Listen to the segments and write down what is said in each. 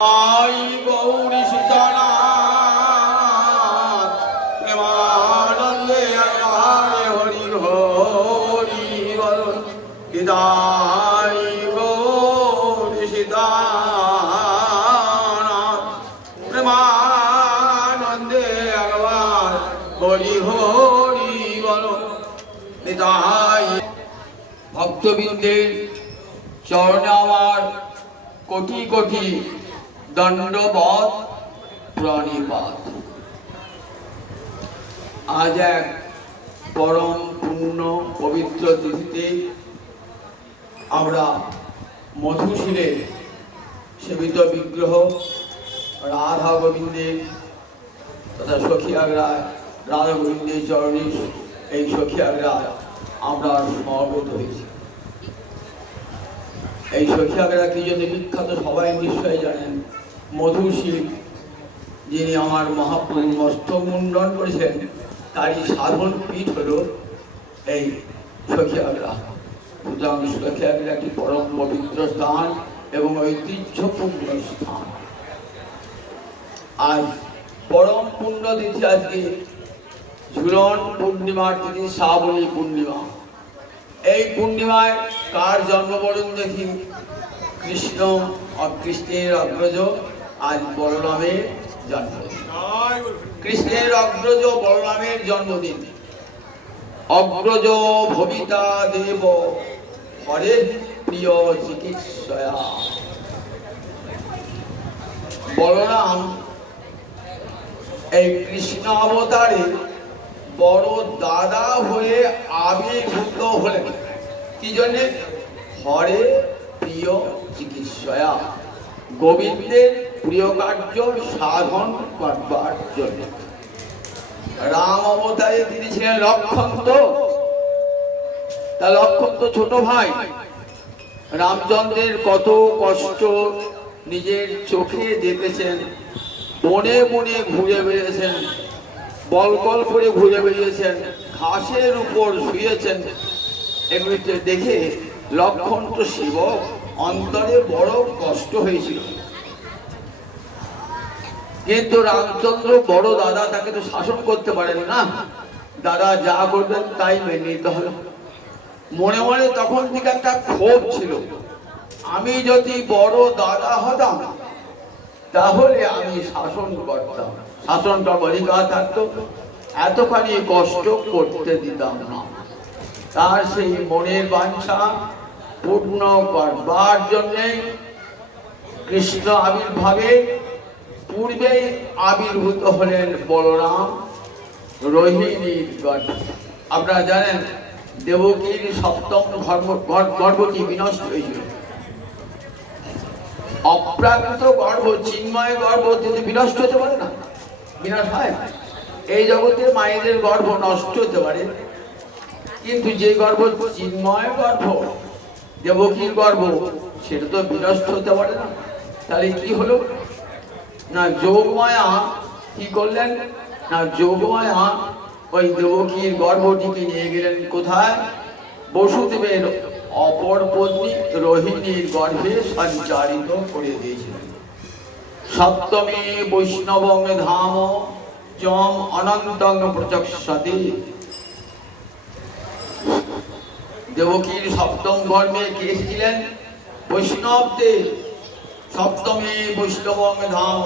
गौरी सीतानाथ प्रेमानंदे हरे हरि हरि बोल गीताई गौरी सीतानाथ प्रेमानंदे हरि हरि बोल गीताई भक्तबिंदेर चरणे आमार कोटि कोटि दंडवत प्रणिपात। आज एक परम पुण्य पवित्र तिथिते आमरा मधुशिले सेवित विग्रह राधा गोविंदेर तथा सखियाग्राय राधा गोविंदेर चरणे এই সখিয়াগ্রায় আমরা সমবেত হয়েছি। এই সখিয়াগ্রা কি জন্য বিখ্যাত সবাই নিশ্চয় জানেন। মধুশিল যিনি আমার মহাপ্রভু মস্তক মুন্ডন করেছেন তারই সাধন পীঠ হল এই সখিয়াগ্রা। সুতরাং সখিয়াগ্রা একটি পরম পবিত্র স্থান এবং ঐতিহ্যপূর্ণ স্থান। আজ পরম পুণ্য তিথি, আজকে ঝুলন পূর্ণিমার তিথি, শ্রাবণী পূর্ণিমা। এই পূর্ণিমায় কার জন্মবরণ দেখি? কৃষ্ণ আর কৃষ্ণের অগ্রজ আজ বলরামের জন্মদিন। কৃষ্ণের অগ্রজ বলরামের জন্মদিন। অগ্রজ ভবিতা দেব হরে প্রিয় চিকিৎসয়া। বলরাম এই কৃষ্ণ অবতারে বড় দাদা হয়ে আবির্ভূত হলেন। কি জন্যে? হরে প্রিয় চিকিৎসয়া, গোবিন্দের প্রিয় কার্য সাধন করবার জন্য। রাম অবতারে তিনি ছিলেন লক্ষণ। তা লক্ষণ তো ছোট ভাই। রামচন্দ্রের কত কষ্ট নিজের চোখে দেখেছেন। বনে বনে ঘুরে বেরিয়েছেন, বলকল করে ঘুরে বেরিয়েছেন, ঘাসের উপর শুয়েছেন। এগুলিতে দেখে লক্ষণ তো শিব অন্তরে বড় কষ্ট হয়েছিল। কিন্তু রামচন্দ্র বড় দাদা, তাকে তো শাসন করতে পারেন না। দাদা যা করবেন তাই মেনে নিতে হবে। মনে মনে তখন থেকে একটা ক্ষোভ ছিল, আমি যদি বড় দাদা হতাম তাহলে আমি শাসন করতাম, শাসনটা অধিকার থাকতো, এতখানি কষ্ট করতে দিতাম না। তার সেই মনের বাঞ্ছা পূর্ণ করবার জন্যে কৃষ্ণ আবির্ভাবে পূর্বে আবির্ভূত হলেন বলরাম রোহিণীর গর্ভে। আপনারা জানেন দেবকীর সপ্তম গর্ভটি বিনষ্ট হয়েছিল। অপ্রাকৃত গর্ভ, চিন্ময় গর্ভ যদি বিনষ্ট হতে পারে না, বিনাশ হয়। এই জগতে মায়েদের গর্ভ নষ্ট হতে পারে, কিন্তু যে গর্ভ চিন্ময় গর্ভ, দেবকীর গর্ভ, সেটা তো বিনষ্ট হতে পারে না। তাহলে কি হলো না, যোগমায়া কি করলেন না, যোগমায়া ওই দেবকীর গর্ভটিকে নিয়ে গেলেন কোথায়? বসুদেবের অপর পত্নী রোহিণীর গর্ভে সঞ্চারিত করে দিয়েছিলেন। সপ্তমী বৈষ্ণবং ধাম চম অনন্তং প্রচক্ষতে। দেবকীর সপ্তম গর্ভে কে এসেছিলেন? বৈষ্ণবদেব। সপ্তমী বৈষ্ণবং ধাম,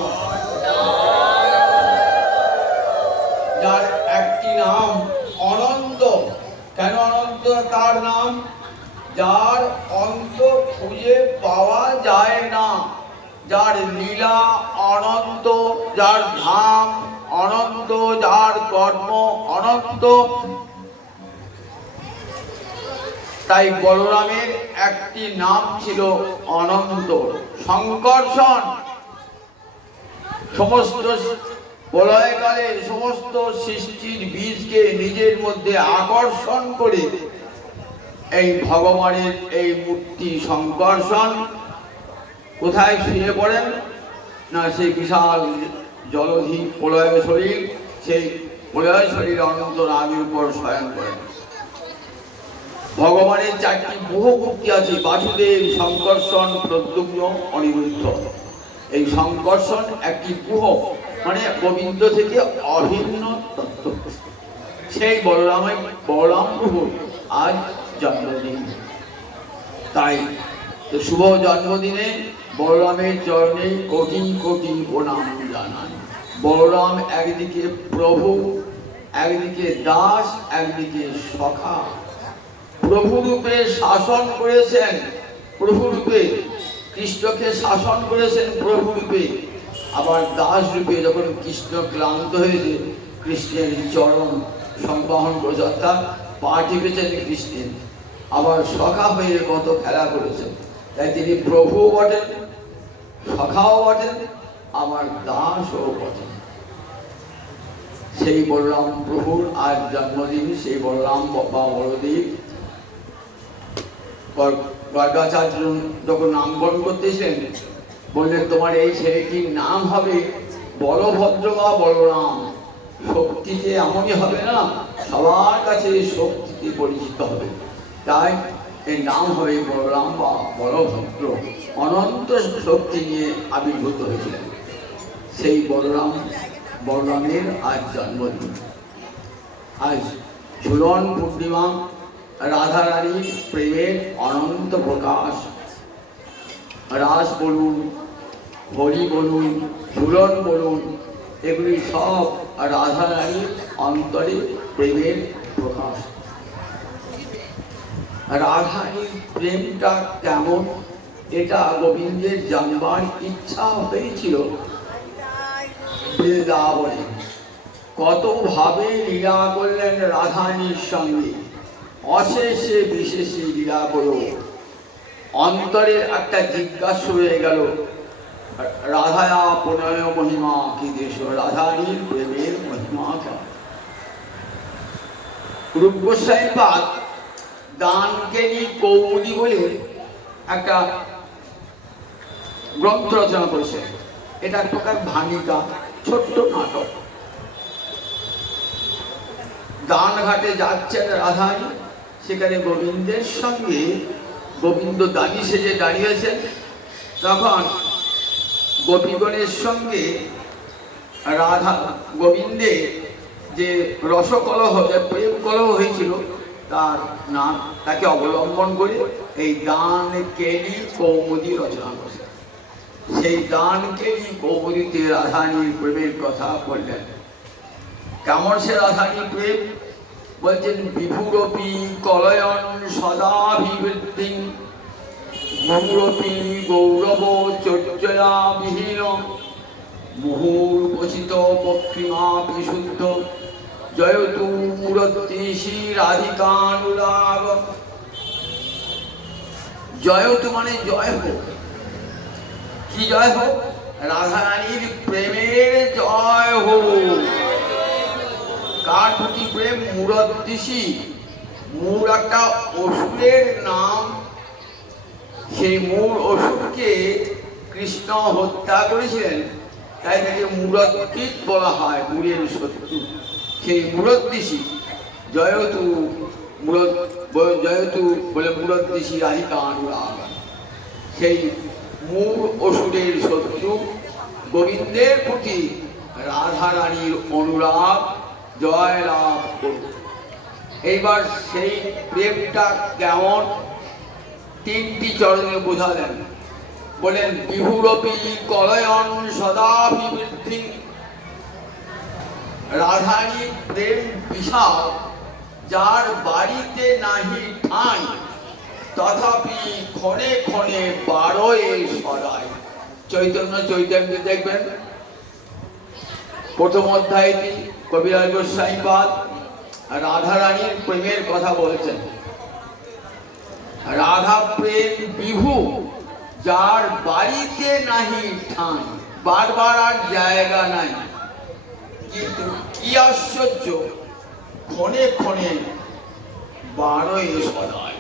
যার একটি নাম অনন্ত। কেন অনন্ত তার নাম? যার অন্ত খুঁজে পাওয়া যায় না, যার লীলা অনন্ত, যার ধাম অনন্ত, যার কর্ম অনন্ত। তাই বলরামের একটি নাম ছিল অনন্ত। সংকর্ষণ, সমস্ত প্রলয়কালে সমস্ত সৃষ্টির বীজকে নিজের মধ্যে আকর্ষণ করে এই ভগবানের এই মূর্তি সংকর্ষণ কোথায় শুয়ে পড়েন না, সেই বিশাল জলধি প্রলয় শরীর, সেই প্রলয় শরীর অনন্ত রামের উপর শয়ন করেন। ভগবানের চারটি বহু মূর্তি আছে, বাসুদেব, শঙ্কর্ষণ, প্রদ্যুম্ন, অনিরুদ্ধ। এই সংকর্ষণ একটি কুহ, মানে গোবিন্দ থেকে অভিন্ন তত্ত্ব। সেই বলরাম প্রভুর আজ জন্মদিন। তাই তো শুভ জন্মদিনে বলরামের চরণে কোটি কোটি প্রণাম জানান। বলরাম একদিকে প্রভু, একদিকে দাস, একদিকে সখা। প্রভু রূপে শাসন করেছেন, প্রভু রূপে কৃষ্ণকে শাসন করেছেন প্রভু রূপে, আবার দাস রূপে যখন কৃষ্ণ ক্লান্ত হয়েছে কৃষ্ণের চরণ সংবহন করেছে, অর্থাৎ পা টিপেছেন কৃষ্ণের। আবার সখা হয়ে কত খেলা করেছেন। তাই তিনি প্রভুও বটেন, সখাও বটেন, আবার দাসও বটেন। সেই বলরাম প্রভুর আজ জন্মদিন। সেই বলরাম বাবা বড়দেব গর্গাচার্য যখন নামকরণ করতেছেন, বললেন তোমার এই ছেলেটির নাম হবে বলভদ্র বা বলরাম। শক্তিতে এমনই হবে না, সবার কাছে শক্তিতে পরিচিত হবে, তাই এর নাম হবে বলরাম বা বলভদ্র। অনন্ত শক্তি নিয়ে আবির্ভূত হয়েছিলেন সেই বলরামের আজ জন্মদিন। আজ ঝুলন পূর্ণিমা, রাধা রানীর প্রেমের অনন্ত প্রকাশ। রাস বলুন, হরি বলুন, ঝুলন বলুন, এগুলি সব রাধা রানীর অন্তরে প্রেমের প্রকাশ। রাধারানীর প্রেমটা কেমন, এটা গোবিন্দের জানবার ইচ্ছা হয়েছিল বৃন্দাবনে। কত ভাবে লীলা করলেন রাধারানীর সঙ্গে, অশেষে বিশেষে লীলা করো। অন্তরে একটা জিজ্ঞাসা হয়ে গেল, রাধায়া প্রণয় মহিমা কি দেশ, রাধারানীর প্রেমের মহিমা কেমন। রূপ গোস্বামী পাদ দানকেনি কৌমুদি বলে একটা গ্রন্থ রচনা করেছে। এটা এক প্রকার ভানিকা, ছোট্ট নাটক। দান ঘাটে যাচ্ছেন রাধারানী, সেখানে গোবিন্দের সঙ্গে, গোবিন্দ দানি সেজে দাঁড়িয়েছেন। তখন গোপীগণের সঙ্গে রাধা গোবিন্দে যে রসকলহ, যে প্রেম কলহ হয়েছিল, তার নাম তাকে অবলম্বন করে এই দান কেলি কৌমুদি রচনা করেছে। সেই দান কেলি কৌমুদিতে রাধারানীর প্রেমের কথা বললেন। কেমন সে রাধারানীর প্রেম বলছেন, বিভুরপি কলয়ন সদাভিবৃদ্ধি, গৌরপি গৌরব চর্যয়া বিহীন, মুহুর্বচিত পক্ষিমা বিশুদ্ধ, জয়তু মূরতিশি রাধিকানুরাগ। জয়তু মানে জয় হোক। কি জয় হোক? রাধারানীর প্রেমের জয় হোক। কার প্রতি প্রেম? মূরতিশি। মূর একটা অসুরের নাম। সেই মূর অসুরকে কৃষ্ণ হত্যা করেছিলেন, তাই তাকে মূরত্বিত বলা হয়, মূরের শত্রু। সেই মূরদ্দিশি জয়তু জয়তু বলে মূরদ্দিশি রাধিকা অনুরাগ। সেই মূর অসুরের শত্রু গোবিন্দের প্রতি রাধারানীর অনুরাগ জয় লাভ করুন। এইবার সেই প্রেমটা কেমন তিনটি চরণে বোঝালেন। বলেন, বিভুরপি কলয়ন সদাভিবৃদ্ধি। রাধারানীর প্রেম বিশাল, যার বাড়িতে নাহি ঠাঁই, তথাপি ক্ষণে ক্ষণে বারোয় সদাই। চৈতন্য চৈতন্য দেখবেন প্রথম অধ্যায়টি কবিরাজ গোস্বামী পাদ রাধারানীর প্রেমের কথা বলেছেন। রাধা প্রেম বিভু, যার বাড়িতে নাহি ঠাঁই, বারবার আর জায়গা নাই, কিন্তু কি আশ্চর্য, ক্ষণে ক্ষণে বারোয় সদাই।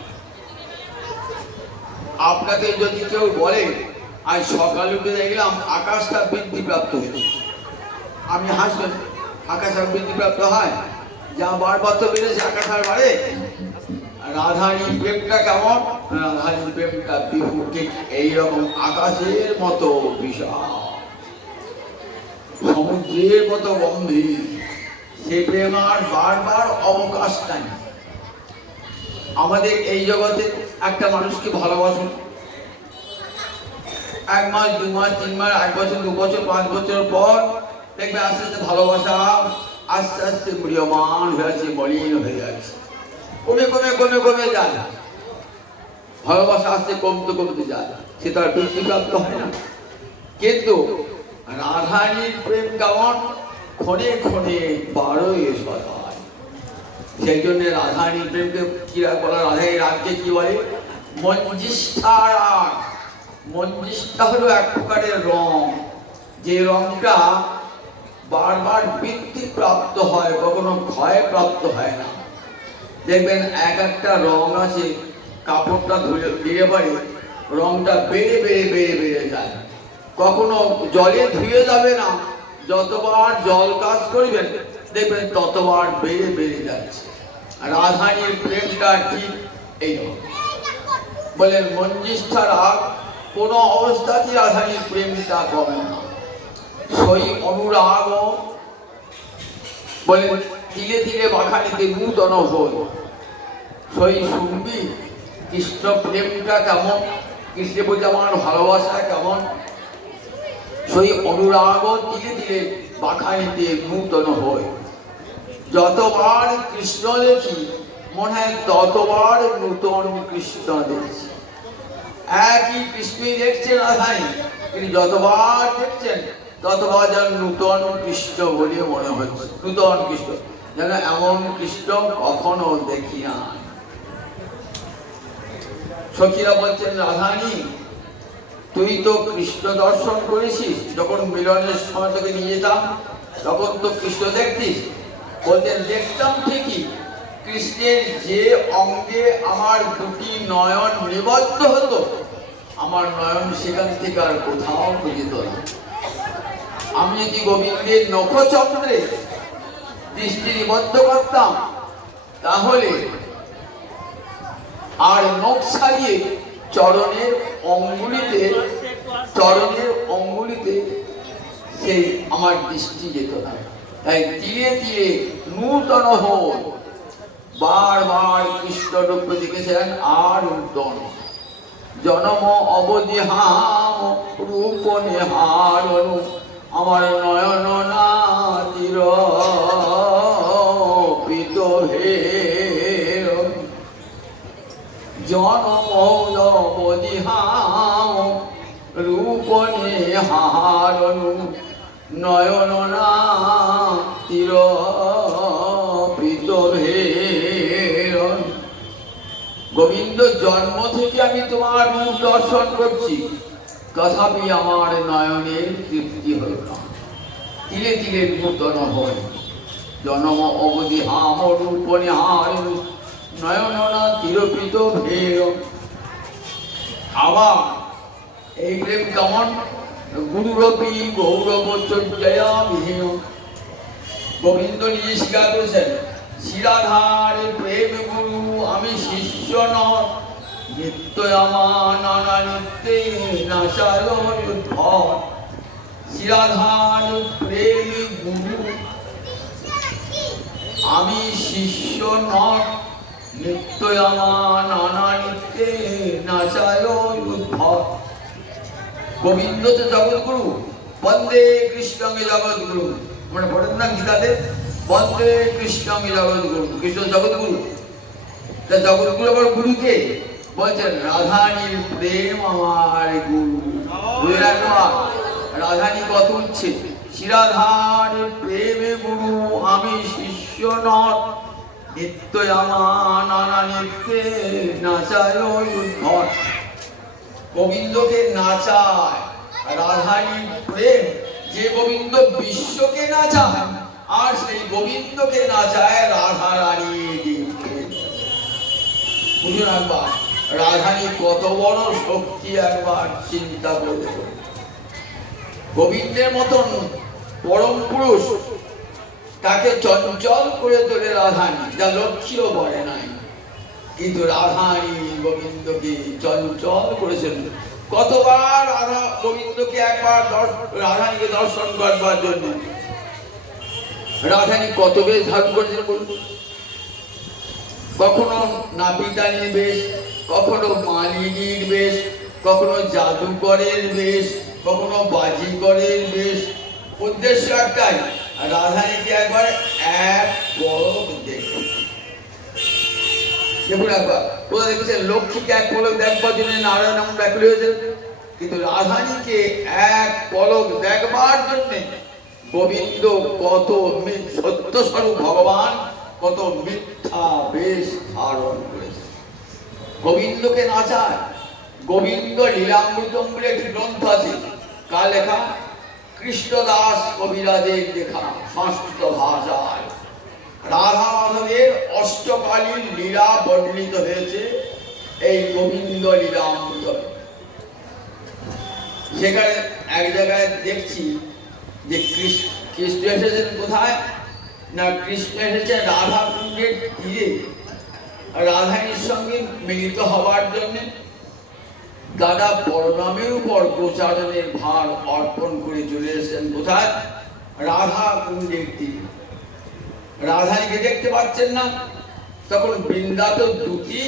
আপনাকে যদি কেউ বলে আজ সকালে উঠে দেখলাম আকাশটা বৃদ্ধিপ্রাপ্ত হয়েছে, আপনি হাসবেন। আকাশ আর বৃদ্ধিপ্রাপ্ত হয়? যা বারবার তো বেড়েছে, আকাশ আর বাড়ে। রাধারানীর প্রেমটা কেমন? রাধারানীর প্রেমটা বিভু ঠিক এইরকম আকাশের মতো বিশাল, সমুদ্রের মতো গম্ভীর। সে প্রেম আর বারবার অবকাশ নাই। আমাদের এই জগতে একটা মানুষকে ভালোবাসুন, 1 মাস 2 মাস 3 মাস 1 বছর 2 বছর 5 বছর পর দেখবে আস্তে আস্তে ভালোবাসা আস্তে আস্তে ম্রিয়মান হয়ে যাচ্ছে, মলিন হয়ে যাচ্ছে, কমে কমে কমে কমে যায়। ভালোবাসা আস্তে কমতে কমতে যায়, সে তার তৃপ্তিপ্রাপ্ত হয় না। কিন্তু রাধারানীর প্রেম কেমন? ক্ষণে ক্ষণে 12 সদায়। সেই জন্য রাধারানীর প্রেমকে কি বলা? রাধারানীর রাগকে কি বলে? মঞ্জিষ্ঠা রাগ। মঞ্জিষ্ঠা হলো এক প্রকারের রং, যে রংটা বারবার বৃদ্ধি প্রাপ্ত হয়, কখনো ক্ষয় প্রাপ্ত হয় না। দেখবেন এক একটা রং আছে, কাপড়টা ধুয়ে পরে রংটা বেড়ে বেড়ে বেড়ে বেড়ে যায়, কখনো জলে ধুয়ে যাবে না, যতবার জল কাজ করবেন দেখবেন ততবার বেড়ে বেড়ে যাচ্ছে। রাধারানীর প্রেমটা ঠিক এই বলেন, মঞ্জিষ্ঠা রাগ কোনো অবস্থাতেই রাধারানীর প্রেমটা কমে না। সই অনুরাগ বলেন, ধীরে ধীরে বাখানিতে নূতন হল। সই শুনবি কৃষ্ণ প্রেমটা কেমন, কৃষ্ণ বলতে আমার ভালোবাসা কেমন। সেই অনুরাগ ধীরে ধীরে বাখানিতে নূতন হয়। যতবার কৃষ্ণ দেখি মনে হয় ততবার নূতন কৃষ্ণ দেখছি। একই কৃষ্ণই দেখছেন রাধারানী, কিন্তু যতবার দেখছেন ততবার যেন নূতন কৃষ্ণ বলে মনে হচ্ছে। নূতন কৃষ্ণ, যেন এমন কৃষ্ণ কখনো দেখি না। সখীরা বলছেন, রাধারানী তুই তো কৃষ্ণ দর্শন করেছিস, যখন মিলনের সময় তোকে নিয়ে যেতাম তখন তো কৃষ্ণ দেখতিস। বলতেন, দেখতাম ঠিকই, কৃষ্ণের যে অঙ্গে আমার দুটি নয়ন নিবদ্ধ হতো, আমার নয়ন সেখান থেকে আর কোথাও খুঁজিত না। আমি যদি গোবিন্দের নখচন্দ্রে দৃষ্টি নিবদ্ধ করতাম, তাহলে আর নখ ছাড়িয়ে চরণের অঙ্গুলিতে সেই আমার দৃষ্টি যেত না। তাই ধীরে ধীরে নূতন হন, বারবার কৃষ্ণ রূপ দেখেছেন আর নূতন। জনম অবধি হাম রূপ নেহারণ, আমার নয়ন নাতির পিত হে। জনম অবধি হাম রূপ নেহারণ, নয়ন নাতির পিত হে। গোবিন্দ, জন্ম থেকে আমি তোমার রূপ দর্শন করছি, তথাপি আমার নয়নের তৃপ্তি হল না। ধীরে ধীরে নূতন হয়। জনম অবধি হাম রূপ নেহার, নয়ন নাতিরপিত ভেয়। আবার এই প্রেম কেমন? গুরুরপি গৌরব চর্যয়া বিহীন। গোবিন্দ নিজে স্বীকার করেছেন, শিরাধার প্রেম গুরু আমি শিষ্য নয়, নিত্য আমার নানা নিত্যে নাচার উদ্ভব। শিরাধার প্রেম গুরু আমি শিষ্য নয়, নিত্য আমার নানা নিত্যে নাচার উদ্ভব। গোবিন্দ তো জগৎগুরু, বন্দে কৃষ্ণকে জগৎগুরু। আমরা পড়েন না গীতাতে, বন্দে কৃষ্ণকে জগৎগুরু। কৃষ্ণ জগৎগুরু, তা জগৎগুরু আবার গুরুকে বলছেন, রাধারানীর প্রেম আমার গুরু। রাধারানী কত উঠছে, শিরাধার প্রেমে গুরু আমি শিষ্য নয়, নিত্য আমার নানা নিত্যে নাচায় উদ্ভট। গোবিন্দকে নাচায় রাধারানীর প্রেম। যে গোবিন্দ বিশ্বকে নাচায়, আর সেই গোবিন্দকে নাচায় রাধারানী। বুঝুন একবার রাধারানী কত বড় শক্তি, একবার চিন্তা করতে। গোবিন্দের মতন পরম পুরুষ, তাকে চঞ্চল করে তোলে রাধারানী, যা লক্ষ্মীও বলে নাই। কিন্তু রাধারানী গোবিন্দকে চঞ্চল করেছেন। কতবার রাধা গোবিন্দকে একবার রাধানীকে দর্শন করবার জন্য রাধানী কত বেশ ধারণ করেছেন বলুন। কখনো নাপিতানির বেশ, কখনো মালিনীর বেশ, কখনো জাদুকরের বেশ, কখনো বাজিকরের বেশ। উদ্দেশ্য একটাই, রাধানীকে একবার এক পলক দেখুন। দেখুন একবার কোথায় দেখেছেন লক্ষ্মীকে এক পলক দেখবার জন্য নারায়ণ এমন ব্যাকুল হয়েছে, কিন্তু রাধানীকে এক পলক দেখবার জন্য গোবিন্দ কত সত্য স্বরূপ ভগবান কত মিথ্যা বেশ ধারণ করেছে। গোবিন্দকে নাচায়। গোবিন্দ লীলামৃতম বলে একটি গ্রন্থ আছে, কার লেখা? কৃষ্ণদাস কবিরাজের লেখা, সংস্কৃত ভাষায়। রাধা মাধবের অষ্টকালীন লীলা বর্ণিত হয়েছে এই গোবিন্দ লীলামৃতম। সেখানে এক জায়গায় দেখছি যে কৃষ্ণ এসেছেন কোথায় না, কৃষ্ণ এসেছেন রাধা কুণ্ডের তীরে রাধানীর সঙ্গে মিলিত হবার জন্য। দাদা প্রণামের উপর প্রচারণের ভার অর্পণ করে চলে এসেছেন কোথায়? রাধা কুণ্ডের তীরে। রাধানীকে দেখতে পাচ্ছেন না, তখন বৃন্দা তো দুটি,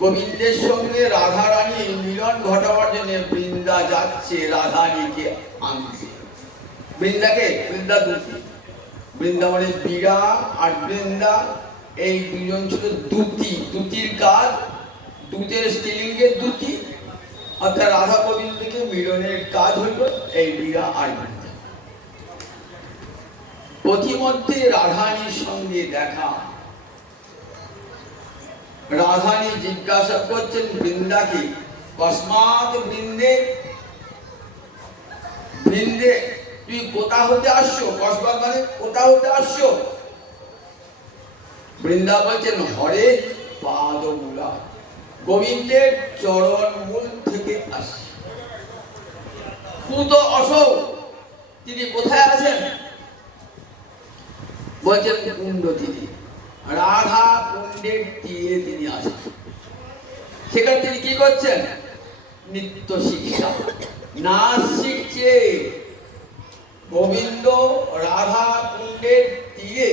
গোবিন্দের সঙ্গে রাধা রানীর মিলন ঘটাবার জন্য বৃন্দা যাচ্ছে রাধানীকে আনছে। বৃন্দাকে, বৃন্দা দুটি, বৃন্দাবনের বীরা আর বৃন্দা, এই দুজন ছিল দুটি। দুটির কাজ, দুটের স্ত্রীলিঙ্গের দুটি, অর্থাৎ রাধা গোবিন্দকে মিলনের কাজ হইল এই বীরা আর বৃন্দা। পথিমধ্যে রাধানীর সঙ্গে দেখা। রাধানী জিজ্ঞাসা করছেন বৃন্দাকে, কস্মাৎ বৃন্দে, বৃন্দে তুই কোথা হতে আসছো? কসবাত মানে কোথা হতে আসছো? বৃন্দা বলছেন হরে পাদমূলা, গোবিন্দের চরণ মূল থেকে আসি। কুত অশোক, তিনি কোথায় আছেন? বলছেন কুণ্ড তীরে, রাধা কুণ্ডের তীরে তিনি আছেন। সেখানে তিনি কি করছেন? নিত্য শিক্ষা, নাচ শিখছে। গোবিন্দ রাধা কুণ্ডের তীরে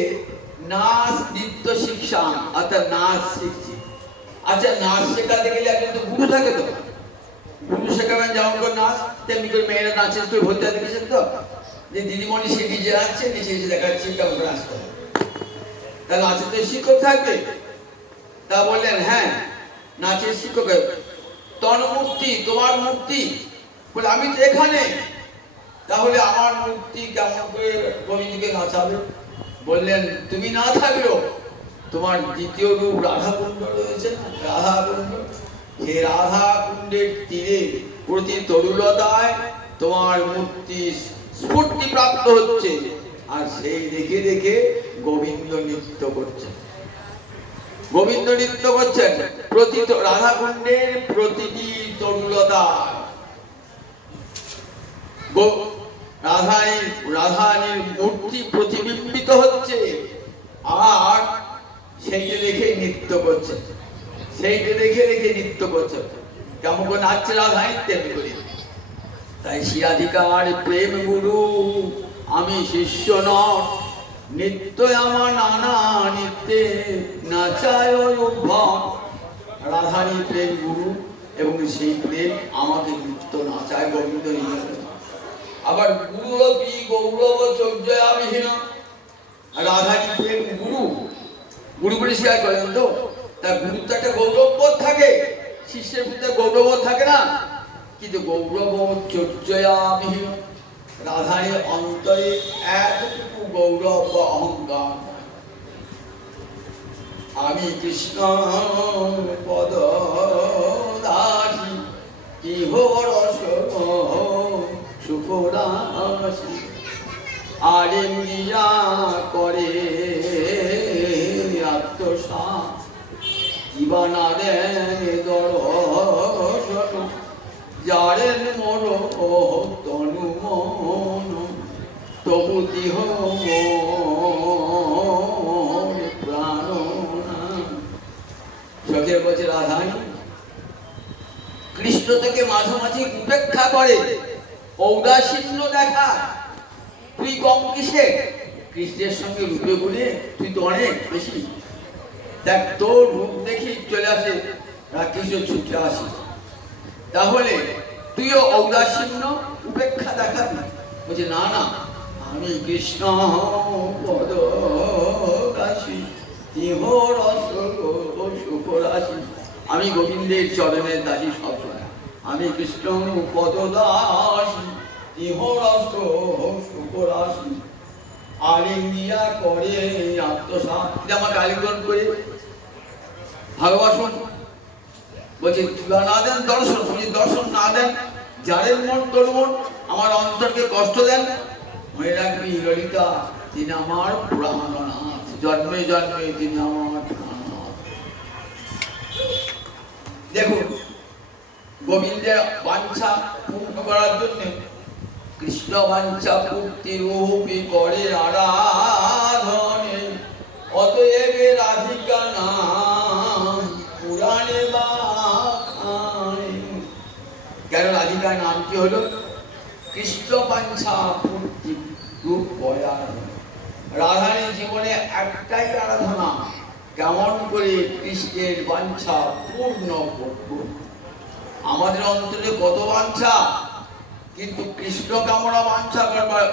নাচ নৃত্য শিক্ষা, অর্থাৎ নাচ শিখছে। আচ্ছা, নাচ শেখাতে গেলে এখন তো গুরু থাকে, তো গুরু শেখাবেন যেমন করে নাচ, তেমনি করে মেয়েরা নাচের স্কুল ভর্তি হয়ে দেখেছেন তো, যে দিদিমণি সে নিজে নাচছে, নিচে এসে দেখাচ্ছে কেমন করে নাচতে হবে। তা নাচের তো শিক্ষক থাকবে। তা বললেন হ্যাঁ, নাচের শিক্ষক। তন মূর্তি, তোমার মূর্তি? বলে আমি তো এখানে। তাহলে আমার মূর্তি কেমন করে গোবিন্দকে নাচাবে? বললেন তুমি না থাকলেও তোমার দ্বিতীয় রূপ রাধা কুণ্ড রয়েছে না, রাধা কুণ্ড। সে রাধা কুণ্ডের তীরে প্রতি তরুলতায় তোমার মূর্তি স্ফূর্তি প্রাপ্ত হচ্ছে, আর সেই দেখে দেখে গোবিন্দ নৃত্য করছেন। গোবিন্দ নৃত্য করছেন প্রতি রাধা কুণ্ডের প্রতিটি তরুলতায়। রাধানীর মূর্তি প্রতিবিম্বিত হচ্ছে, আর সেইটা দেখে নৃত্য করছে, সেইটা দেখে দেখে নৃত্য করছে। কেমন করে নাচছে রাধানী, তেমনি করি। তাই শিরাধিকার প্রেম গুরু, আমি শিষ্য নয়, নিত্য আমার নানা নিত্যে নাচায় উদ্ভব। রাধানী প্রেম গুরু, এবং সেই প্রেম আমাকে নৃত্য নাচায় গোবিন্দ। আবার গুরু কি গৌরব চর্যাবিহীন, রাধানী প্রেম গুরু, গুরু বলে স্বীকার করেন তো। তা গুরু তো একটা গৌরববোধ থাকে, শিষ্যের প্রতি গৌরববোধ থাকে না, কিন্তু গৌরব চর্যাবিহীন। রাধানীর অন্তরে এতটুকু গৌরব বা অহংকার। আমি কৃষ্ণ পদ দাসী, ইহ রস সুখরাশি, আরেমিয়া করে আত্মসাৎ, জীবনারেন দর্শন, যারেন মোর তনু মন, তবু দিহ প্রাণ। চোখের বলছে রাধানী সামাজিক উপেক্ষা করে, ঔদাসীন্য দেখা, তুই কম কিসে? কৃষ্ণের সঙ্গে রূপে গুণে তুই তো অনেক বেশি। দেখ তোর রূপ দেখি চলে আসে কৃষ্ণ ছুটে আসি, তাহলে তুইও ঔদাসীন্য উপেক্ষা দেখাবি? বলছে না না, আমি কৃষ্ণ পদদাসী, ইহ রস সুখরাশি। আমি গোবিন্দের চরণের দাসী সবসময়, আমি কৃষ্ণ পদদাসী, ইহ রস সুখরাশি। আলিঙ্গিয়া করে আত্মসাৎ, আমাকে আলিঙ্গন করে ভালোবাসুন। বলছে না দেন দর্শন, দর্শন না দেন, যাদের মন তোর মন, আমার অন্তরকে কষ্ট দেন, মনে রাখবি ললিতা তিনি আমার প্রাণনাথ, জন্মে জন্মে তিনি আমার প্রাণনাথ। দেখুন গোবিন্দের বাঞ্ছা পূর্ণ করার জন্য কৃষ্ণ বাঞ্ছা পূর্তি রূপী করে আরাধনে, অতএব রাধিকা নাম পুরাণে বাখানে। কেন রাধিকার নাম কি হলো? কৃষ্ণ বাঞ্ছা পূর্তি রূপ করে আরাধনা। রাধারী জীবনে একটাই আরাধনা, কেমন করে কৃষ্ণের বাঞ্ছা পূর্ণ করব। আমাদের অন্তরে কত বাঞ্ছা, কিন্তু কৃষ্ণকে আমরা বাঞ্ছা করবার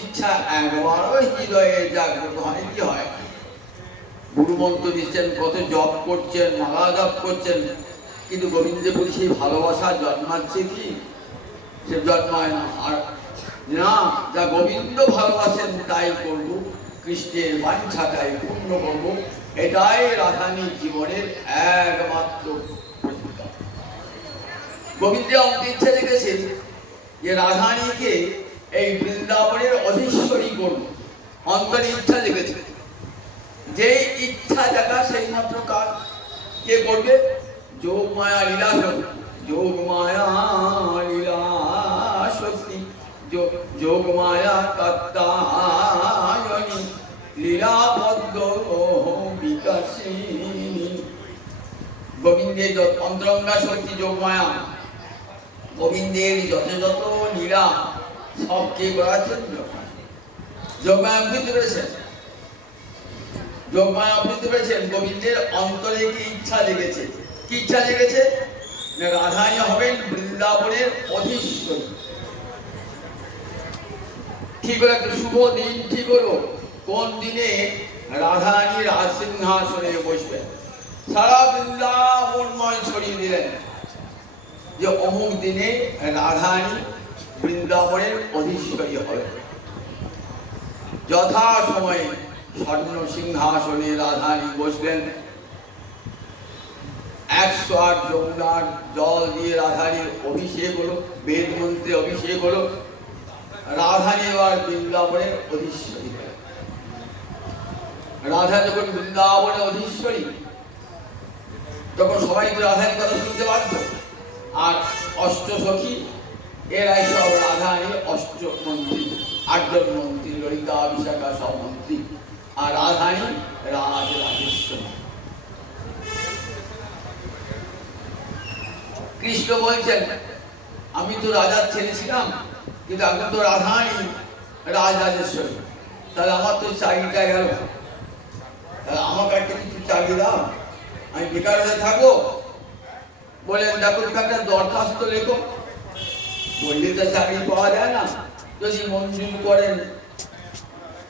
ইচ্ছা একবারও হৃদয়ে জাগ্রত হয় কি হয়? গুরু মন্ত্র দিচ্ছেন, কত জপ করছেন, মালা জপ করছেন, কিন্তু গোবিন্দে বলি সেই ভালোবাসা জন্মাচ্ছে কি? সে জন্মায় না। আর না, যা গোবিন্দ ভালোবাসেন তাই করব, কৃষ্ণের বাঞ্ছাটাই পূর্ণ করব, এটাই রাধারণীর জীবনের একমাত্র প্রতিজ্ঞা। গোবিন্দের অন্ত ইচ্ছা রেখেছেন যে রাধারণীকে এই বৃন্দাবনের অধীশ্বরী করব, অন্তরে ইচ্ছা লেগেছে। যে ইচ্ছা জায়গা সেই মাত্র কাজ কে করবে? যোগ মায়া লীলা শক্তি, যোগ মায়া লীলা শক্তি, যোগ মায়া কাত্তায়নী, লীলা পদ্ম বিকাশিনী। গোবিন্দের অন্তরঙ্গা শক্তি যোগ মায়া, গোবিন্দের যত যত লীলা সব কে করাচ্ছেন? যোগমায়া বুঝতে পেরেছেন, যোগমায়া বুঝতে পেরেছেন গোবিন্দের অন্তরে কি ইচ্ছা লেগেছে? কি ইচ্ছা লেগেছে? রাধারণী হবেন বৃন্দাবনের অধীশ্বরী। ঠিক হলো, একটা শুভ দিন ঠিক হলো, কোন দিনে রাধারণী রাজসিংহাসনে বসবেন। সারা বৃন্দাবনময় ছড়িয়ে দিলেন যে অমুক দিনে রাধারণী বৃন্দাবনের অধীশ্বরী হবে। যথা সময়ে স্বর্ণ সিংহাসনে রাধারণী বসলেন। 108 যমুনার জল দিয়ে রাধারণীর অভিষেক হলো, বেদ মন্ত্রে অভিষেক হলো। রাধারণী এবার বৃন্দাবনের অধীশ্বরী। রাধা যখন বৃন্দাবনের অধীশ্বরী, তখন সবাই তো রাধারণীর কথা শুনতে পারত। আর অষ্টসখী এরাই সব রাধারণীর অষ্টমন্ত্রী, 8 জন মন্ত্রী, ললিতা বিশাখা সব মন্ত্রী, আর রাধারণী রাজেশ্বরী। কৃষ্ণ বলছেন আমি তো রাজার ছেলে ছিলাম, কিন্তু এখন তো রাধারণী রাজেশ্বরী, তাহলে আমার তো চাকরিটা গেল, তাহলে আমাকে একটা কিছু চাকরি দাও, আমি বেকার হয়ে থাকবো। বললেন দেখো তুমি একটা দরখাস্ত লেখো। বললে তো চাকরি পাওয়া যায় না, যদি মঞ্জুর করেন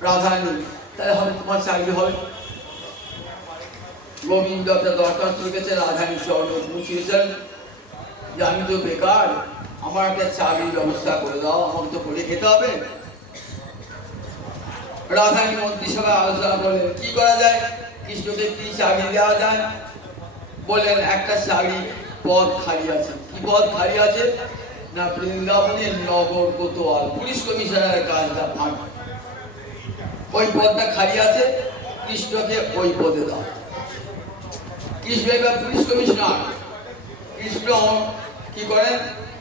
রাধারণী তাহলে হবে তোমার চাকরি হবে। গোবিন্দ একটা দরখাস্ত লিখেছে, রাধারণীর চরণে পৌঁছিয়েছেন যে আমি তো বেকার, আমার একটা চাকরির ব্যবস্থা করে দাও, আমাকে তো করে খেতে হবে। রাধারণী মন্ত্রিসভায় আলোচনা করলেন কি করা যায়, কৃষ্ণকে কি চাকরি দেওয়া যায়। বললেন একটা চাকরি পদ খালি আছে। কি পদ খালি আছে? না বৃন্দাবনের নগর কোতোয়াল, পুলিশ কমিশনারের কাজটা ফাঁক, ওই পদটা খালি আছে, কৃষ্ণকে ওই পদে দাও। কৃষ্ণ এবার পুলিশ কমিশনার। কৃষ্ণ কি করেন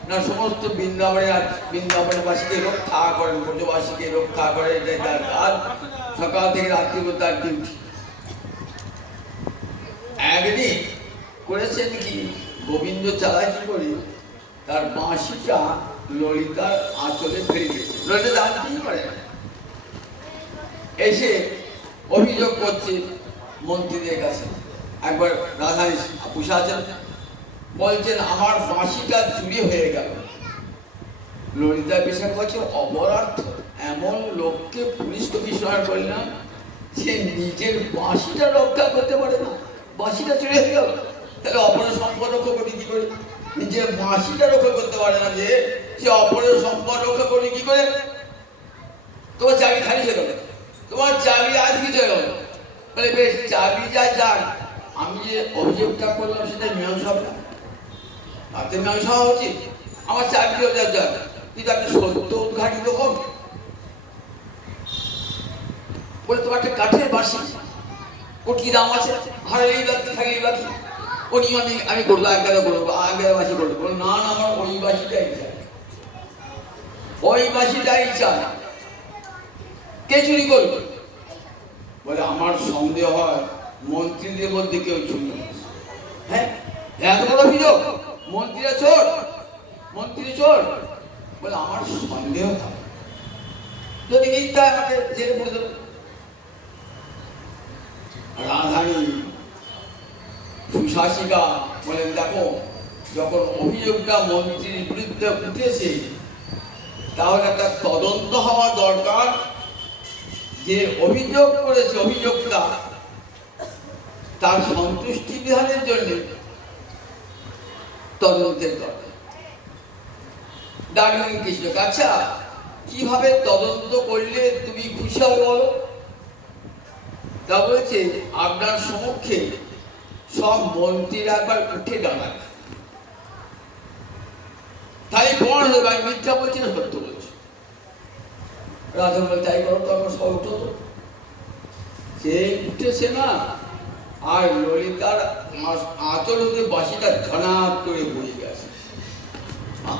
না সমস্ত বৃন্দাবনের বাসীকে রক্ষা করেন, ব্রজবাসীকে রক্ষা করেন, এটাই তার কাজ। সকাল থেকে রাত্রি তার ডিউটি। একদিন করেছেন কি, গোবিন্দ চালায় কি করে, তার বাঁশিটা ললিতার আঁচলে ফেলে দিয়েছে। ললিতা জানতেই পারে না। এসে অভিযোগ করছে মন্ত্রীদের কাছে। একবার রাধারানী বসে আছেন, বলছেন আমার বাঁশিটা চুরি হয়ে গেল। ললিতা বিষয় বলছে অপরাধ, এমন লোককে পুলিশ কমিশনার করলাম, সে নিজের বাঁশিটা রক্ষা করতে পারে না, বাঁশিটা চুরি হয়ে গেল, তাহলে অপরের সম্পদ রক্ষা করবে কি করে? নিজের বাঁশিটা রক্ষা করতে পারে না যে, সে অপরের সম্পদ রক্ষা করবে কি করে? তোমার চাবি খালি ছিল, তোমার চাবি আজকে চলে গেল, বলে বেশ চাবি যা যাক, আমি যে অভিযোগটা করলাম সেটা মীমাংসা হবে না, তাতে মীমাংসা হওয়া উচিত। আমার চাকরিও যা যাক, কিন্তু আপনি সত্য উদ্ঘাটিত হন। বলে তোমার একটা কাঠের বাঁশি, ওর কি দাম আছে, হারালেই বাকি থাকলেই বাকি, ও নিয়ে আমি করবো, এক গাদা করবো, এক গাদা বাঁশি করবো। বলে না না, আমার ওই বাঁশিটাই চাই, ওই বাঁশিটাই চাই। কে চুরি করবে? বলে আমার সন্দেহ হয় মন্ত্রীদের মধ্যে কেউ চুরি করেছে। হ্যাঁ, এত বড় অভিযোগ, মন্ত্রীরা চোর, মন্ত্রী চোর? বলে আমার সন্দেহ থাকে, যদি মিথ্যা আমাকে জেলে পড়ে দেবে। রাধারানী সুশাসিকা বলেন দেখো, যখন অভিযোগটা মন্ত্রীর বিরুদ্ধে উঠেছে, তাহলে একটা তদন্ত হওয়া দরকার, যে অভিযোগ করেছে অভিযোগটা তার সন্তুষ্টি বিধানের জন্য তদন্তের দরকার। ডাকলেন কৃষ্ণকে, আচ্ছা কিভাবে তদন্ত করলে তুমি খুশি হবে বলো? তা বলেছে আপনার সম্মুখে সব মন্ত্রীরা একবার উঠে দাঁড়ায়, তাই প্রমাণ হবে আমি মিথ্যা বলছি না সত্য বলছি। রাধা বলে তাই করো তো, আমার সব উঠো। সে উঠেছে না, আর ললিতার আঁচল হতে বাঁশিটা ঝনাত করে বয়ে গেছে,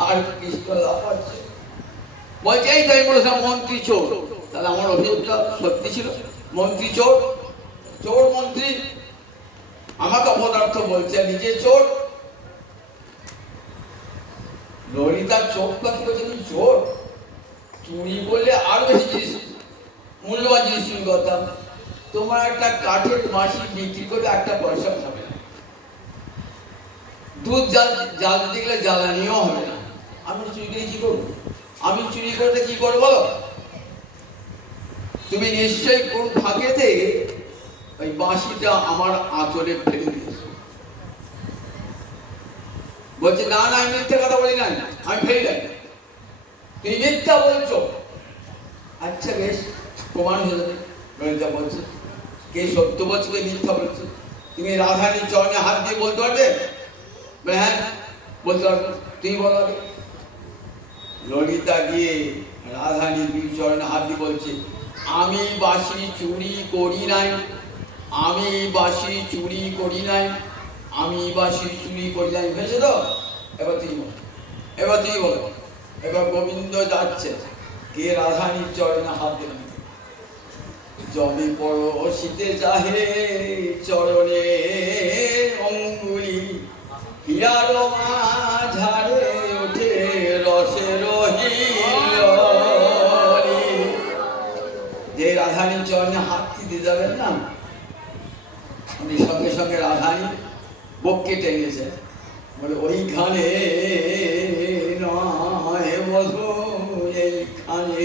আর কৃষ্ণ লাফাচ্ছে, বলছে এই তাই বলেছিলাম মন্ত্রী চোর। তাহলে আমার অভিযোগটা সত্যি ছিল, মন্ত্রী চোর, চোর মন্ত্রী আমাকে অপদার্থ বলছে, নিজে চোর। ললিতার চোখ পাখি বলছে তুমি চোর, চুরি করলে আরো বেশি জিনিস, মূল্যবান জিনিস চুরি করতাম। তোমার একটা কাঠের বাঁশি বিক্রি করে একটা পয়সা হবে না, দুধ জাল দিতে গেলে জ্বালানিও হবে না। আমি চুরি করে কি করবো? আমি চুরি করতে কি করবো বলো? তুমি নিশ্চয়ই কোন ফাঁকেতে ওই বাঁশিটা আমার আঁচলে ফেলে দিয়েছো। বলছে না না, আমি মিথ্যা কথা বলি না, আমি ফেলি নাই, তুমি মিথ্যা বলছো। আচ্ছা বেশ, প্রমাণ হয়ে যাবে। ললিতা বলছে কে সত্য বলছে, কে মিথ্যা বলছে? তুমি রাধারানীর চরণে হাত দিয়ে বলতে পারবে? হ্যাঁ বলতে পারবে, তুমি বলো। ললিতা গিয়ে রাধারানীর চরণে হাত দিয়ে বলছে আমি বাঁশি চুরি করি নাই, আমি বাঁশি চুরি করি নাই, আমি বাঁশি চুরি করি নাই। হয়েছে তো? এবার তুমি বলো, এবার তুমি বলো। এবার গোবিন্দ যাচ্ছে, কে রাধারানীর চরণে হাত দিল, জমি পরশিতে চাহে চরণে অঙ্গুলি, হীরার মাঝারে ওঠে রসের হিলোলি। যে রাধারানীর চরণে হাত দিতে যাবেন না, উনি সঙ্গে সঙ্গে রাধারানী বক্ষে টেনেছে, বলে ওইখানে নয় মধু, এইখানে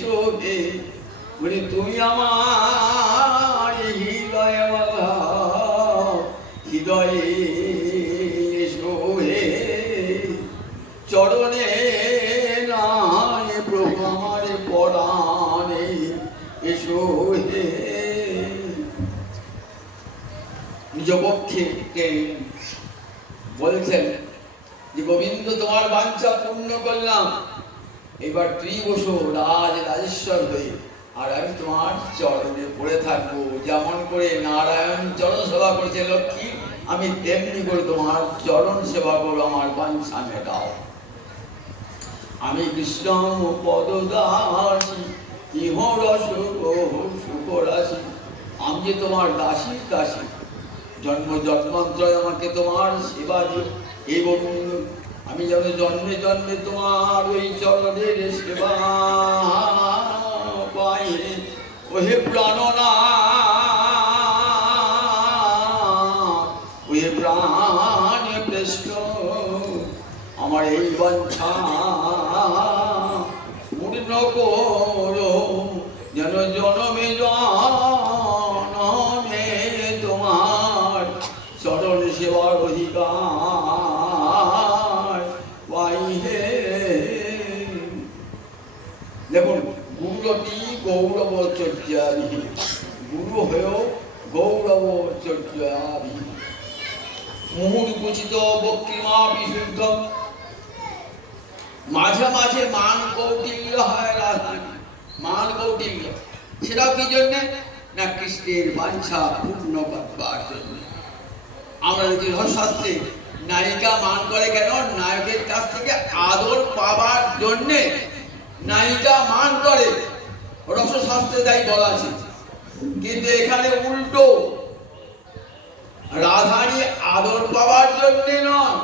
শোভে, বলে তুমি আমার হৃদয়ে হৃদয়ে শোভে, চরণে নয় প্রভু আমার পরাণে শোভে। নিজ পক্ষে বলছেন যে গোবিন্দ তোমার বাঞ্ছা পূর্ণ করলাম, এবার তুই বসো রাজেশ্বর হয়ে, আর আমি তোমার চরণে পড়ে থাকবো। যেমন করে নারায়ণ চরণ সেবা করেছে লক্ষ্মী, আমি তেমনি করে তোমার চরণ সেবা করবো, আমার বাঞ্ছা মেটাও। আমি কৃষ্ণ পদদাসী, ইহ রস সুখরাশি, আমি যে তোমার দাসী দাসী, জন্ম জন্মান্তরে আমাকে তোমার সেবা দিও। এই গোবিন্দ আমি যেন জন্মে জন্মে তোমার ওই চরণের সেবা পাই। ওহে প্রাণনাথ, ওহে প্রাণ শ্রেষ্ঠ, আমার এই বাঞ্ছা পূর্ণ করো, যেন জনমে জনমে তোমার চরণ সেবার অধিকার পাই হে। দেখুন, গুরুরতি গৌরব চর্যাবি, গুরু হয়েও গৌরব চর্যাবি, মুহুর্কুচিত বক্রিমা বিশুদ্ধ, মাঝে মাঝে মান কৌটিল্য হয় রাধানী, মান কৌটিল্য। সেটাও কি জন্যে? না কৃষ্ণের বাঞ্ছা পূর্ণ করবার জন্য। আমরা দেখি রসশাস্ত্রে নায়িকা মান করে কেন? নায়কের কাছ থেকে আদর পাবার জন্যে নায়িকা মান করে, রসশাস্ত্রে তাই বলা আছে। কিন্তু এখানে উল্টো, রাধানী আদর পাবার জন্যে নয়,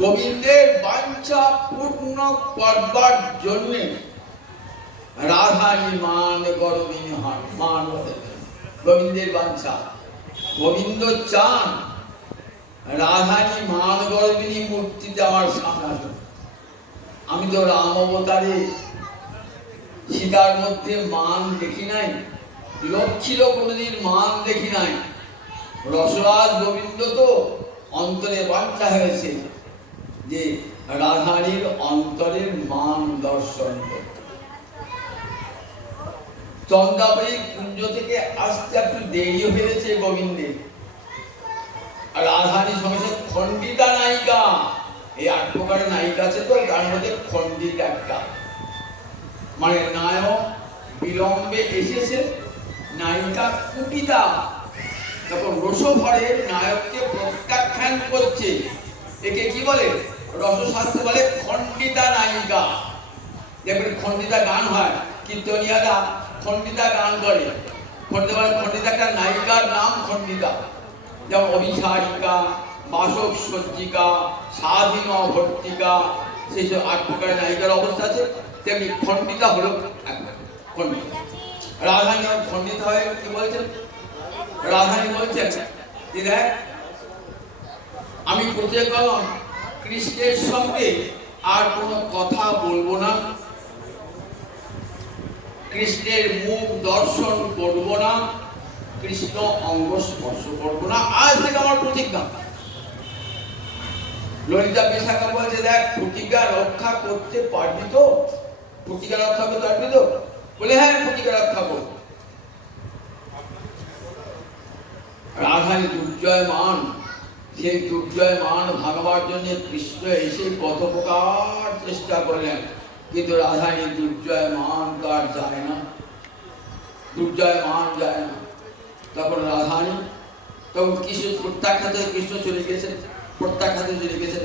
গোবিন্দের বাঞ্ছা পূর্ণ করবার জন্যে রাধানী মান গরবিনী হন, মান গোবিন্দের বাঞ্ছা। গোবিন্দ চান রাধানী মান গরবিনী মূর্তিতে আমার সামনে আসুন। আমি তো রাম অবতারে সীতার মধ্যে মান দেখি নাই, লক্ষ্মীর কোনোদিন মান দেখি নাই। রসরাজ গোবিন্দ তো অন্তরে বাঞ্ছা হয়েছে যে রাধারীর অন্তরের মান দর্শন করতে। চন্দ্রাবলী কুঞ্জ থেকে আসতে একটু দেরি হয়েছে গোবিন্দের। আর রাধারীর সঙ্গে সঙ্গে খণ্ডিতা নায়িকা, এই ৮ প্রকারের নায়িকা আছে তো, তার মধ্যে খণ্ডিতা একটা, মানে নায়ক বিলম্বে এসেছে, নায়িকা কুপিতা। তখন রসভরে নায়ককে প্রত্যাখ্যান করছে, একে কি বলে? রসশাস্ত্রে বলে খণ্ডিতা নায়িকা। যেমন খণ্ডিতা গান হয়, কীর্তনিয়ারা খণ্ডিতা গান করে। খণ্ডিতা একটা নায়িকার নাম খণ্ডিতা। যেমন অভিসারিকা, বাসক সজ্জিকা, স্বাধীন অভর্তিকা, সেই সব ৮ প্রকারের নায়িকার অবস্থা আছে। তেমনি খণ্ডিতা হলো খণ্ডিতা। রাধানী খণ্ডিত হয়ে কি বলছেন? রাধানী বলছেন যে দেখ, আমি প্রত্যেক কৃষ্ণের সঙ্গে আর কোনো কথা বলবো না, কৃষ্ণের মুখ দর্শন করব না, কৃষ্ণ অঙ্গ স্পর্শ করব না, আজ থেকে আমার প্রতিজ্ঞা। ললিতা বিশাখা বলছে দেখ, প্রতিজ্ঞা রক্ষা করতে পারবি তো? প্রতিজ্ঞা রক্ষা করতে পারবি তো? বলে হ্যাঁ, প্রতিজ্ঞা রক্ষা করব। রাধানী দুর্জয়মান, সেই দুর্জয়মান ভাঙবার জন্য কৃষ্ণ এসে কত প্রকার চেষ্টা করলেন, কিন্তু রাধানী দুর্জয়মান তার যায় না, দুর্জয়মান যায় না। তখন রাধানী, তখন কৃষ্ণ প্রত্যাখ্যাত, কৃষ্ণ চলে গেছেন, প্রত্যাখ্যাত চলে গেছেন।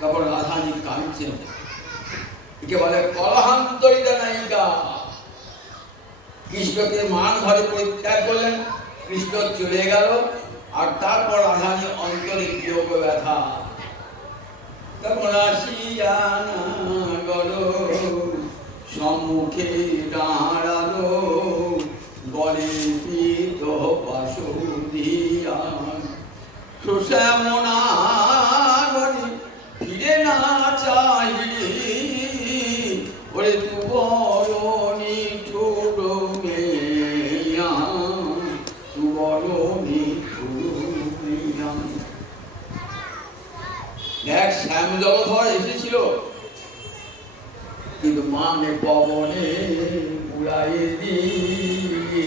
তখন রাধানী কাঁদছেন, একে বলে কলহান্তরিতা নায়িকা। কৃষ্ণকে মান ঘরে পরিত্যাগ করলেন, কৃষ্ণ চলে গেল, আর তারপর রাধানী অন্তরে বিয়োগ ব্যথা। তখন আসিয়া গলো, সম্মুখে দাঁড়ালো, বলে পিত বাসুদিয়া, সুশ্যামনাগরি ফিরে না চাইলি, ওরে তু বড় নিঠুর মেয়া, তু বড় নিঠুর মেয়া। দেখ, শ্যাম জলধর এসেছিল, কিন্তু মানে পবনে উড়াইয়ে দিলি।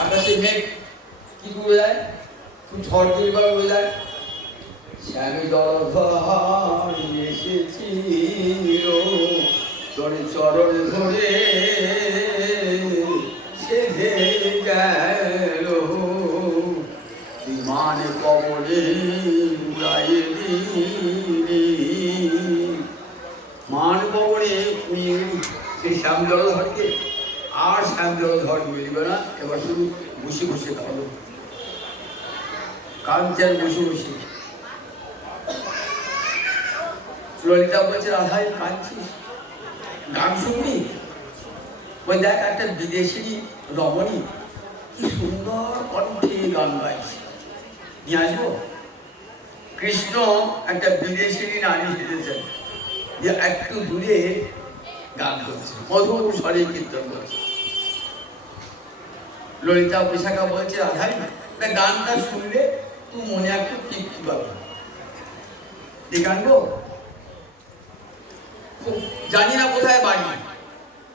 আকাশে মেঘ কি উড়ে যায়, খুব ঝড় দিয়ে উড়ে যায়। শ্যাম জলধর এসেছিল, তোর চরণ ধরে সেধে গেল, মানে পবনে উড়াইয়ে দিলি। মান পবনে উড়িয়ে সেই শ্যাম জলধরকে, আর শ্যাম জলধর মিলবে না, এবার শুধু বসে বসে খাবো, কাঞ্চন বসে বসে। ললিতা বলছে, রাধাই কাঁদছিস, গান শুনবি? ওই দেখ একটা বিদেশি রমণী কি সুন্দর কণ্ঠে গান গাইছে, নিয়ে আসবো। কৃষ্ণ একটা বিদেশি নারী সেজেছেন, যে একটু দূরে গান করছে, মধুর স্বরে কীর্তন করছে। ললিতা বিশাখা বলছে, রাধাই গানটা শুনলে তুই মনে একটু তৃপ্তি পাবে, দেখে আনবো। জানি না কোথায় বাড়ি,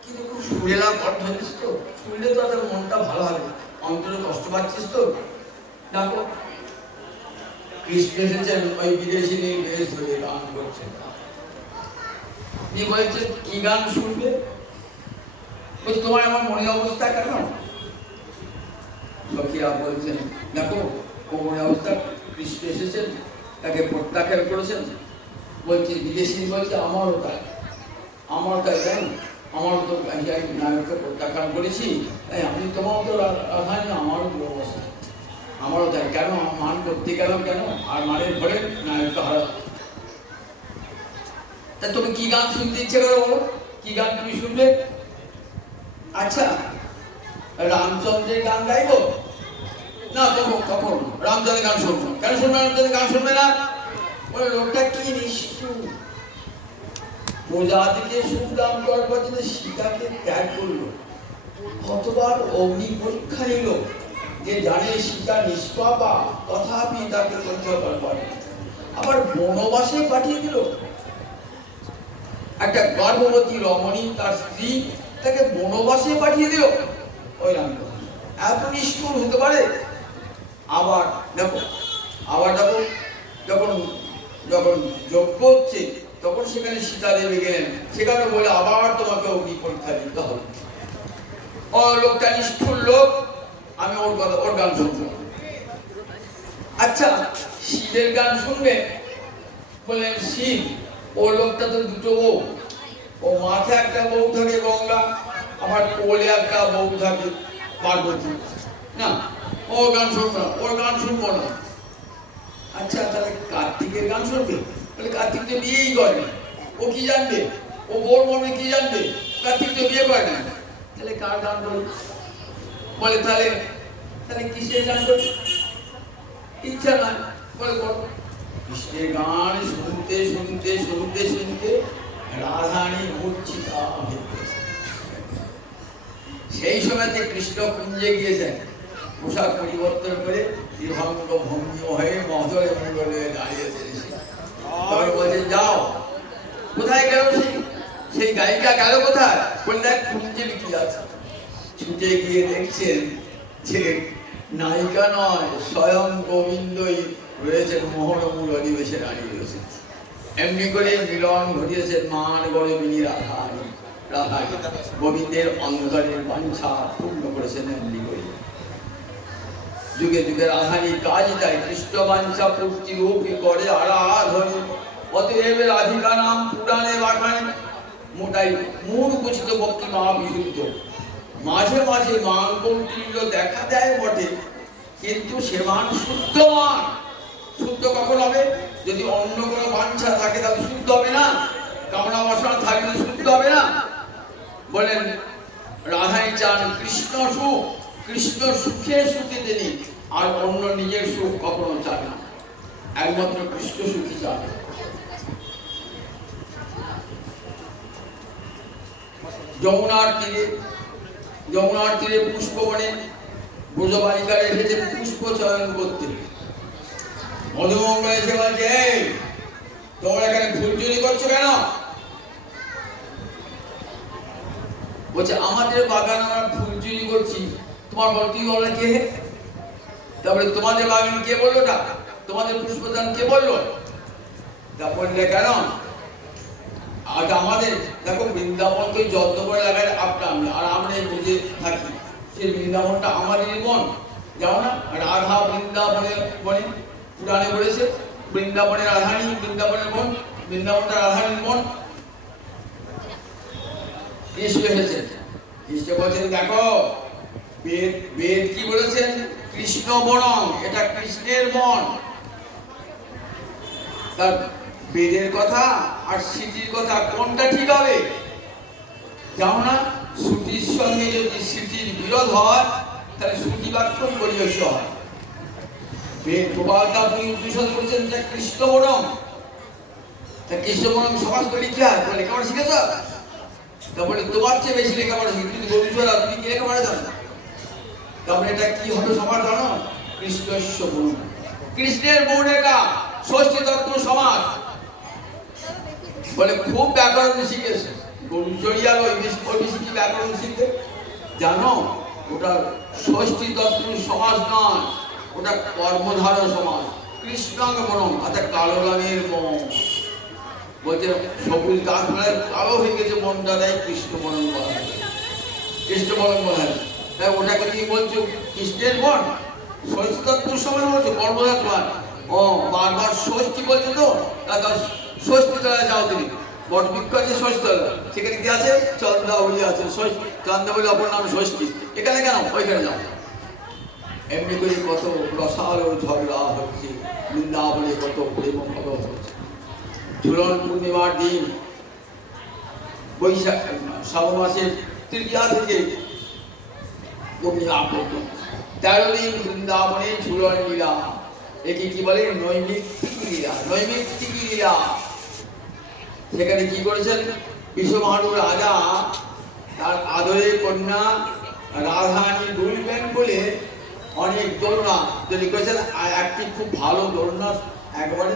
কিন্তু খুব সুরেলা কণ্ঠ দিস তো, শুনলে তো তার মনটা ভালো হবে, অন্তরে কষ্ট পাচ্ছিস তো, দেখো। কৃষ্ণ এসেছেন ওই বিদেশি বেশ ধরে গান করছেন। কি বলছেন, কি গান শুনবে? তোমার আমার মনের অবস্থা কেন? সখীরা বলছেন, দেখো কোমরের অবস্থা, কৃষ্ণ এসেছেন, তাকে প্রত্যাখ্যান করেছেন। বলছে বিদেশি, বলছে আমারও তাই, আমার তাই, জানি আমারও তো নায়ককে প্রত্যাখ্যান করেছি, তাই আমি তোমার তো রাধাই না, আমারও অবস্থা, আমারও তাই। কেন মান করতে গেল, কেন আর মানের ঘরে নায়ককে হারা। তা তুমি কি গান শুনতে ইচ্ছে করো বলো, কি গান তুমি শুনবে? আচ্ছা রামচন্দ্রের গান গাইবো না, তখন রামচন্দ্রের গান শুনবো। কেন শুনবে রামচন্দ্রের গান? শুনবে না? ওই লোকটা কি নিষ্ঠুর, প্রজাতিকে সুদাম করবার জন্য সীতাকে ত্যাগ করলো, কতবার অগ্নি পরীক্ষা নিল, যে জানে সীতা নিষ্পাপা, তথাপি তাকে পরীক্ষা করবার, আবার বনবাসে পাঠিয়ে দিল। একটা গর্ভবতী রমণী তার স্ত্রী, তাকে বনবাসে পাঠিয়ে দিল। ওই রামচন্দ্র এত নিষ্ঠুর হতে পারে? আবার দেখো, যখন যখন যজ্ঞ হচ্ছে, তখন সেখানে সীতা দেবী গেলেন, সেখানে বলে আবার তোমাকে অগ্নি পরীক্ষা দিতে হবে। ও লোকটা নিষ্ঠুর লোক, আমি ওর কথা, ওর গান শুনবো। আচ্ছা শিবের গান শুনবে? বললেন শিব, ও লোকটা তো দুটো বউ, ও মাথায় একটা বউ থাকে গঙ্গা, আমার কোলে একটা বউ থাকে পার্বতী, না ও গান শুনবো না, ওর গান শুনবো না। আচ্ছা তাহলে কার্তিকের গান শুনবে? বলে কার্তিক তো বিয়েই করে, ও কি জানবে, ও বোর মর্মে কি জানবে, কার্তিক তো বিয়ে করে না, তাহলে কার গান করবে? বলে তাহলে কিসের গান করবে? ইচ্ছা নাই, বলে করো। কৃষ্ণের গান শুনতে শুনতে শুনতে শুনতে রাধারানী মূর্ছিতা হয়ে গেছে। সেই সময়তে কৃষ্ণ কুঞ্জে গিয়েছেন, পোশাক পরিবর্তন করে বিভঙ্গ ভঙ্গি হয়ে মহোদয় মঙ্গলে দাঁড়িয়েছে। তবে বলছে যাও, কোথায় গেল সেই গায়িকা, গেল কোথায়? বললেন দেখ কুঞ্জে কি আছে। ছুটে গিয়ে দেখছেন যে নায়িকা নয়, স্বয়ং গোবিন্দই রয়েছেন, মোহনমূল অধিবেশে দাঁড়িয়ে রয়েছেন। এমনি করে মিলন ঘটিয়েছেন মান গরবিনী রাধারানী। গোবিন্দের অন্তরের বাঞ্ছা পূর্ণ করেছেন এমনি করে। যুগে যুগে রাধারানী কাজ দেয়, কৃষ্ণ বাঞ্ছা পূর্তি রূপে করে আরাধনে। অতএব রাধিকা নাম পুরাণে বাখানে, মোটাই মূল কুচিত ভক্তি মহা বিশুদ্ধ। মাঝে মাঝে মান কৌটিল্য দেখা দেয় বটে, কিন্তু সে মান শুদ্ধ মান। শুদ্ধ কখন হবে? যদি অন্য কোনো বাঞ্ছা থাকে তাহলে শুদ্ধ হবে না, কামনা বাসনা থাকলে শুদ্ধ হবে না। বলেন রাধাই চান কৃষ্ণ সুখ, কৃষ্ণ সুখে সুখে তিনি, আর অন্য নিজের সুখ কখনো চান না, একমাত্র কৃষ্ণ সুখী চান। যমুনার তীরে পুষ্পবনে ব্রজবালিকারা এসেছে পুষ্প চয়ন করতে। মধুমঙ্গল এসে বলছে, তোমরা এখানে ফুল চুরি করছো কেন? বলছে আমাদের বাগান আমরা ফুল চুরি করছি। তোমার বল, তুই বল কে? তারপরে তোমাদের বাগান কে বললো? তোমাদের পুষ্পদান কে বললো? তা বললে কেন? আজ আমাদের দেখো বৃন্দাবনকে যত্ন করে লাগায় আপনার, আর আমরা বুঝে থাকি সেই বৃন্দাবনটা আমাদেরই মন। যাও না, রাধা বৃন্দাবনে বনে পুরাণে বলেছে, বৃন্দাবনের রাধারানী, বৃন্দাবনের মন, বৃন্দাবনটা রাধারানীর মন। কৃষ্ণ এসেছেন, কৃষ্ণ বলছেন দেখো বেদ কি বলেছেন? কৃষ্ণ বনম, এটা কৃষ্ণের মন। তার বেদের কথা আর স্মৃতির কথা কোনটা ঠিক হবে? জানো না, শ্রুতির সঙ্গে যদি স্মৃতির বিরোধ হয় তাহলে শ্রুতি বাক্যই বলিষ্ঠ হয়। গোপালদা তিনি উপনিষদ করেছেন যে কৃষ্ণবরম, তা কৃষ্ণবরম সমাজ করে লিখতে হয়, বলে লেখাপড়া শিখেছ? তারপরে তোমার চেয়ে বেশি লেখাপড়া শিখে তুমি গরুচরা, তুমি কি লেখাপড়া জানো? তারপরে এটা কি হবে সমাজ জানো? কৃষ্ণস্য বরম, কৃষ্ণের বর্ণেটা ষষ্ঠী তত্ত্ব সমাজ। বলে খুব ব্যাকরণ শিখেছে, গরুচরিয়ার ওই বেশি কি ব্যাকরণ শিখবে জানো? ওটা ষষ্ঠী তত্ত্ব সমাজ নয়, ওটা কর্মধারয় সমাজ। কৃষ্ণাঙ্গ বরম অর্থাৎ কালো রঙের মন, বলছে সবুজ গাছপালায় কালো হয়ে গেছে মনটা, দেয় কৃষ্ণ বরম বলা হয়, কৃষ্ণ বরম বলা হয়। তাই ওটাকে তুমি বলছো কৃষ্ণের মন, ষষ্ঠী তত্ত্ব সমাজ বলছো কর্মধার সমাজ। ও বারবার ষষ্ঠী বলছো তো, ষষ্ঠী তলায় যাও তুমি, বটবৃক্ষ আছে ষষ্ঠী তলা, সেখানে কি আছে? চন্দ্রাবলী আছে, চন্দ্রাবলী অপর নাম ষষ্ঠী। এখানে কেন? ওইখানে যাও। এমনি করে কত রসাল ঝগড়া হচ্ছে, বৃন্দাবনে কত প্রেম কত হচ্ছে। ঝুলন পূর্ণিমার দিন বৈশাখ শ্রাবণ মাসের তৃতীয়া থেকে 13 দিন বৃন্দাবনে ঝুলন লীলা। একে কি বলে? নৈমিত্তিক লীলা। নৈমিত্তিক লীলা সেখানে কি করেছেন? বিশ্বভানু রাজা তার আদরের কন্যা রাধারানী দুলবেন বলে অনেক দোলনা তৈরি করেছেন। আর একটি খুব ভালো দোলনা, একবারে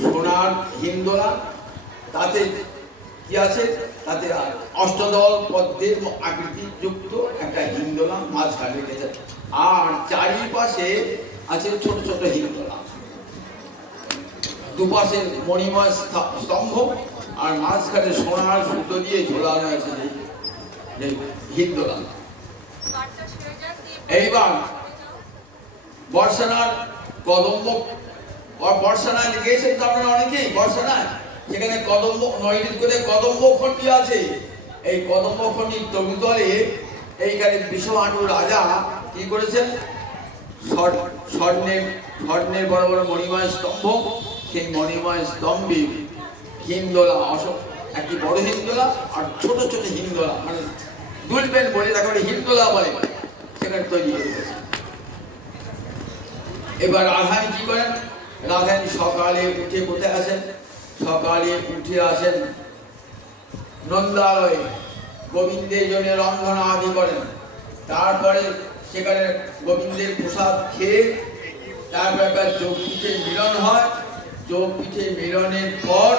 সোনার হিন্দোলা, তাতে কি আছে? তাতে অষ্টদল পদ্মের আকৃতি যুক্ত একটা হিন্দোলা মাঝখানে রেখেছে, আর চারিপাশে আছে ছোট ছোট হিন্দোলা, দুপাশে মণিময় স্তম্ভ, আর মাঝখানে সোনার সুতো দিয়ে ঝোলানো আছে হিন্দোলা। এইবার বর্ষানার কদম্ব, বর্ষানায় গিয়েছেন তো আপনারা অনেকেই, বর্ষানায় সেখানে কদম্ব নৈরিত করে কদম্ব খণ্ডি আছে। এই কদম্ব খণ্ডির তলে এইখানে বিশ্বভানু রাজা কি করেছেন? স্বর্ণের বড় বড় মণিময় স্তম্ভ, সেই মণিময় স্তম্ভে হিন্দোলা, একটি বড় হিন্দোলা আর ছোট ছোট হিন্দোলা, মানে দুলবেন বলে তাকে হিন্দোলা বলে, সেখানে তৈরি করে গেছে। এবার রাধারানী কি করেন? রাধারানী সকালে উঠে কোথায় আসেন? সকালে উঠে আসেন নন্দালয়ে, গোবিন্দের জন্য রন্ধনা আদি করেন। তারপরে সেখানে গোবিন্দের প্রসাদ খেয়ে তারপর একবার যোগপীঠে মিলন হয়। যোগপীঠে মিলনের পর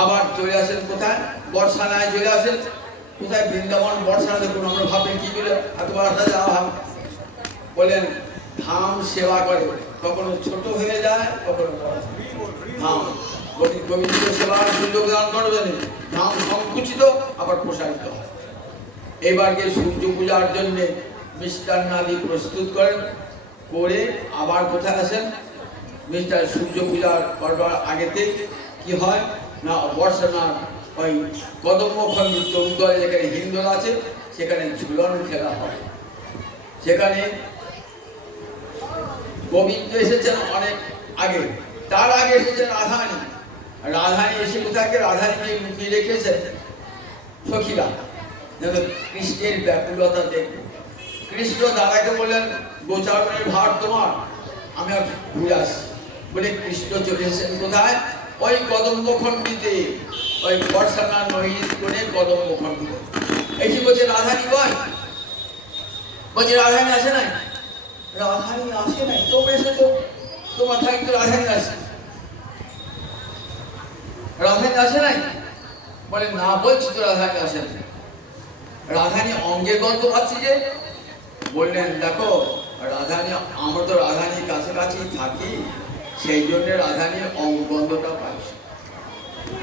আবার চলে আসেন কোথায়? বর্ষানায় চলে আসেন। কোথায়? বৃন্দাবন বর্ষানা। দেখুন আমরা ভাবেন কি করে এত বড় যাওয়া হবে, বলেন ধাম সেবা করে, কখনো ছোট হয়ে যায় কখনো বড়। ধাম গোবিন্দের সেবার সুযোগ দান করবেন, ধাম সংকুচিত আবার প্রসারিত হয়। এবার গিয়ে সূর্য পূজার জন্য মিষ্টান্নাদি প্রস্তুত করেন, করে আবার কোথায় আসেন? সূর্য পূজার করবার আগেতে কি হয় না, বর্ষানার ওই কদম্ব খণ্ড চৌদ্দলে যেখানে হিন্দোল আছে সেখানে ঝুলন খেলা হবে। সেখানে গোবিন্দ এসেছেন অনেক আগে, তার আগে এসেছেন রাধারানী। রাধারানী এসে কোথাকে? রাধারানীকে লুকিয়ে রেখেছেন সখীরা, যেন কৃষ্ণের ব্যাকুলতা দেখবে। কৃষ্ণ দাদাকে বললেন গোচারণের ভার তোমার, আমি আর ঘুরে আসি বলে কৃষ্ণ চলে এসেছেন কোথায়? ওই কদম্ব খণ্ডিতে, ওই বর্ষানা নৈরিত করে কদম্ব খণ্ডিতে। এই কি বলছে? রাধারানী বল, বলছে রাধারানী আসে নাই। রাধারানী আসে নাই, তোমরা এসেছো, তোমার থাকি তো রাধারানী আসে। রাধারানী আসে নাই বলে না, বলছি তো রাধারানী আসে নাই। রাধারানী অঙ্গের গন্ধ পাচ্ছি যে। বললেন দেখো রাধারানী, আমরা তো রাধারানীর কাছাকাছি থাকি, সেই জন্য রাধারানীর অঙ্গগন্ধটা পাচ্ছি।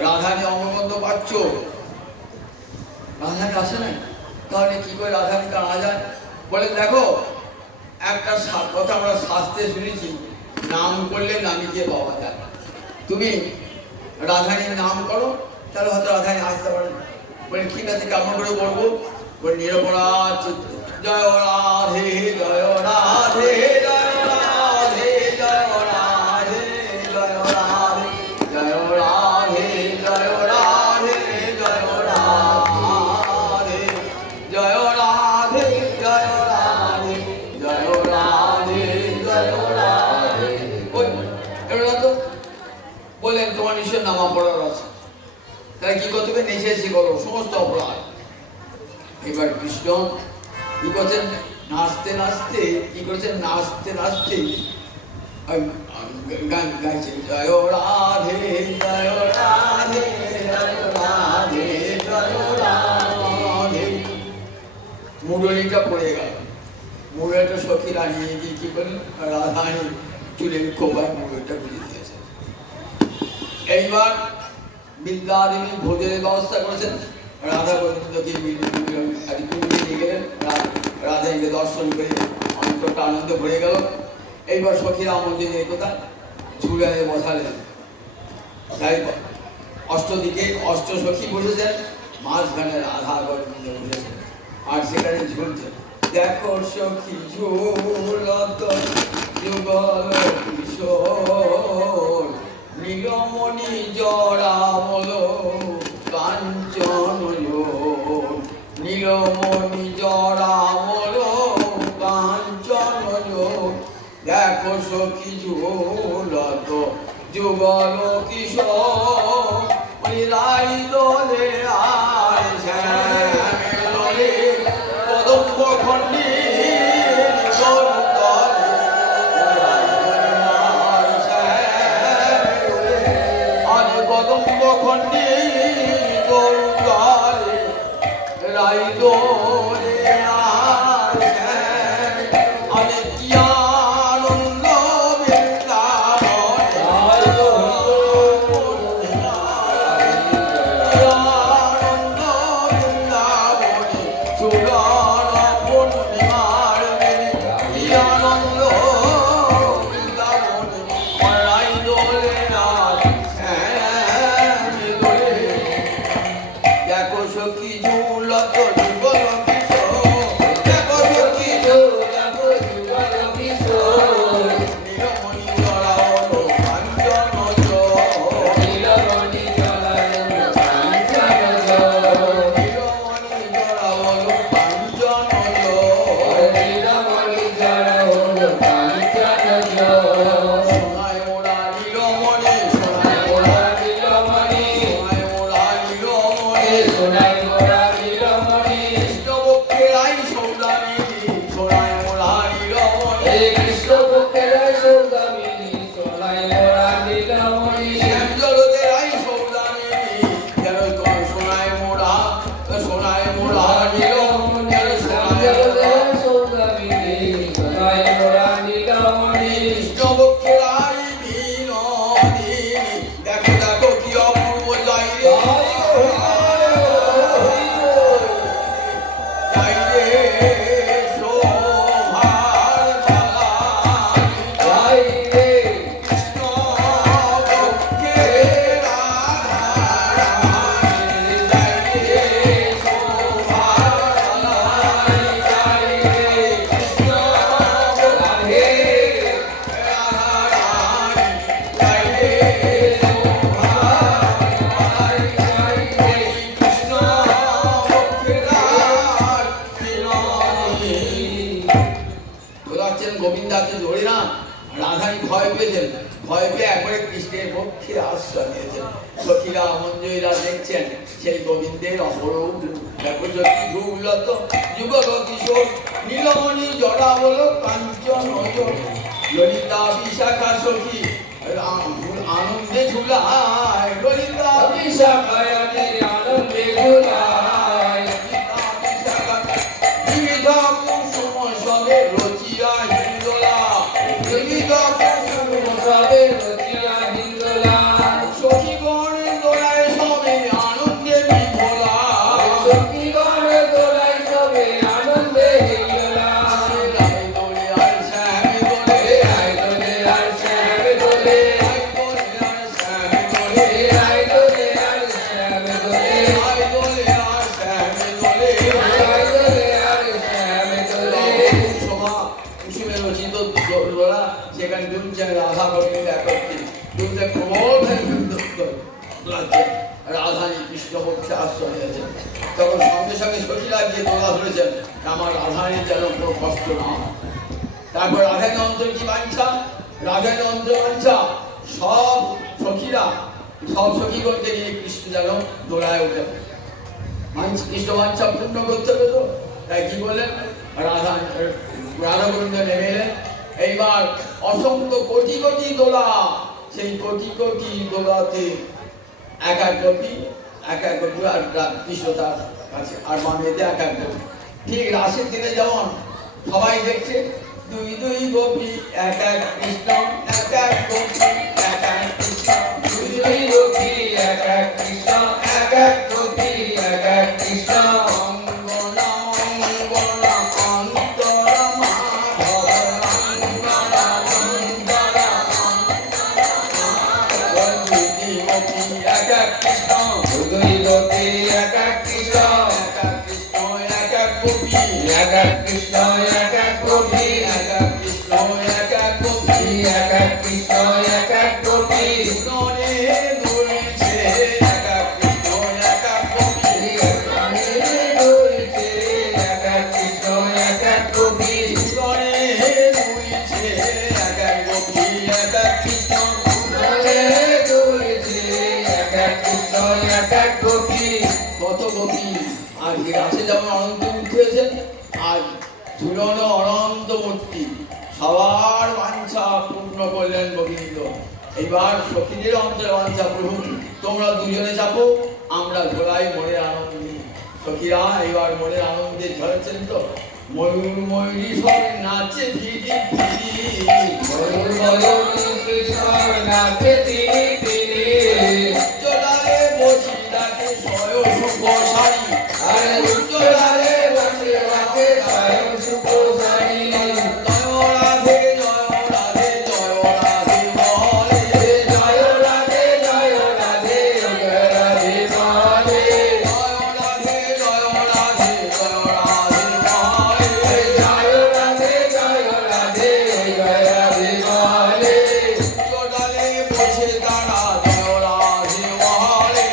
রাধারানী অঙ্গগন্ধ পাচ্ছ, রাধারানী আসে নাই, তাহলে কি করে রাধারানীকে আনা যায়? বলে দেখো একটা কথা আমরা শাস্ত্রে শুনেছি, নাম করলে নামীকে পাওয়া যায়। তুমি রাধারানীর নাম করো, তাহলে হয়তো রাধারানী আসতে পারে। বলে ঠিক আছে, কেমন করে বলবো? বলে নিরপরাধ জয় রাধে জয় রাধে জয় রাধে জয় রাধে জয় রাধে তাই কি করতে হবে, নেচে এসে করো সমস্ত অপরাধ। এবার কৃষ্ণ কি করছেন, নাচতে নাচতে কি করছেন, নাচতে নাচতে গান গাইছেন, জয় রাধে জয় রাধে জয় রাধে জয় রাধে। মুরলীটা পড়ে গেল, মুরলীটা সখীরা নিয়ে গিয়ে কি করেন, রাধারানী চুলের খোপায় মুরলীটা বুঝিয়ে দিয়েছেন। এইবার বিদ্যাদেবী ভোজনের ব্যবস্থা করেছেন, রাধা গোবিন্দকে নিয়ে গেলেন, রাধাকে দর্শন করে অন্তরটা আনন্দ ভরে গেল। এইবার সখীরা মন্দিরে কোথায় ঝুলায় বসালেন, তাই অষ্টদিকে অষ্ট সখী বসেছেন, মাঝখানে রাধা গোবিন্দ বসেছেন আর সেখানে ঝুলছেন। দেখো সখী ঝুলত যুগল কিশোর, নীলমণি জড়ামল কাঞ্চন, নীলমণি জড়ামল কাঞ্চন। দেখো সখী ঝুলত যুগল কিশোর, রাই দোলে আয় শ্যামলে কদম্ব খণ্ডী কদম্ব খণ্ডী গরুদারে রাই দোলে আয় আরে কি আনন্দ গোবিন্দাকে ধরে না, রাধারানী ভয় পেয়েছেন, ভয় পেয়ে একবারে কৃষ্ণের পক্ষে আশ্রয় নিয়েছেন। সখীরা মঞ্জুরা দেখছেন সেই গোবিন্দের অপরূপ দেখো সখী ঝুলত যুগল কিশোর, নীলমণি জড়াবল কাঞ্চন ললিতা বিশাখা সখী আনন্দে ঝুলায়, ললিতা বিশাখা আনন্দে ঝুলায়, বিবিধ কুসুম সবে রচিয়া হিন্দোলা, বিবিধ কুসুম সবে রচিয়া হিন্দোলা, সখীগণ দোলায় সবে আনন্দে বিভোলা, সখীগণ দোলায় সবে আনন্দে বিভোলা, রাই দোলে আর শ্যাম দোলে, রাই দোলে আর শ্যাম দোলে, রাই দোলে আর শ্যাম দোলে, রাই দোলে আর শ্যাম দোলে, রাই দোলে আর শ্যাম দোলে, রাই দোলে আর শ্যাম দোলে। শোভা কুসুমের রচিত দোলা সেখানে দুজন রাধা গোবিন্দ একত্রে দুজন প্রবল লাগছে, রাধানী কৃষ্ণ পক্ষে আশ্রয় নিয়েছেন। তখন সঙ্গে সঙ্গে সখীরা গিয়ে দোলা ধরেছেন, আমার রাধানীর যেন কোনো কষ্ট না হয়। তারপর রাধানী অন্তর কি বাঞ্ছা, রাধানী অন্তর বাঞ্ছা সব সখীরা সব সখী করতে গিয়ে কৃষ্ণ যেন দৌড়ায় উঠে কৃষ্ণ বাঞ্ছা পূর্ণ করতে হবে তো, তাই কি বললেন, রাধা গোবিন্দ নেমে এলেন। এইবার অসংখ্য কোটি কোটি দোলা, সেই কোটি কোটি দোলাতে এক এক গোপী আর কৃষ্ণ তার কাছে, আর মামেতে এক এক গোপী। ঠিক রাসের দিনে যেমন সবাই দেখছে দুই দুই গোপী এক এক কৃষ্ণ, এক এক গোপী এক এক কৃষ্ণ, দুই দুই গোপী এক এক কৃষ্ণ, এক এক গোপী এক এক কৃষ্ণ। Kৃষ্ণ এক এক গোপী, এক এক কৃষ্ণ এক এক গোপী, এক এক কৃষ্ণ এক এক গোপী, দুজনে দুলছে এক এক কৃষ্ণ এক এক গোপী, দুজনে দুলছে এক এক কৃষ্ণ এক এক গোপী, দুজনে দুলছে এক এক গোপী এক এক কৃষ্ণ, দুজনে দুলছে এক এক কৃষ্ণ এক এক গোপী। কত গোপী আর রাসে যেমন অনন্ত উঠেছেন, আজ ঝুলন অনন্ত মূর্তি, সবার বাঞ্ছা পূর্ণ করলেন গোবিন্দ। এইবার সখীদের অন্তরে বাঞ্ছা, প্রভু তোমরা দুজনে চাপো, আমরা ঝোলাই মনের আনন্দে। সখীরা এইবার মনের আনন্দে ঝরেছেন তো, ময়ূর ময়ূরী সব নাচে ফিরি ফিরি, ময়ূর ময়ূরী সব নাচে তিনি তিনি, উজ্জ্বলালে বসি ডাকে সয় শুভ শাড়ি, আরে উজ্জ্বলালে বসে রাখে স্বয়ং সুপ্রসারী, জয় রাধে জয় রাধে জয় রাধে বলে, জয় রাধে জয় রাধে জয় রাধে বলে, জয় রাধে জয় রাধে জয় রাধে বলে, জয় রাধে জয় রাধে জয় রাধে বলে, উজ্জ্বলালে বসে তারা জয় রাধে বলে,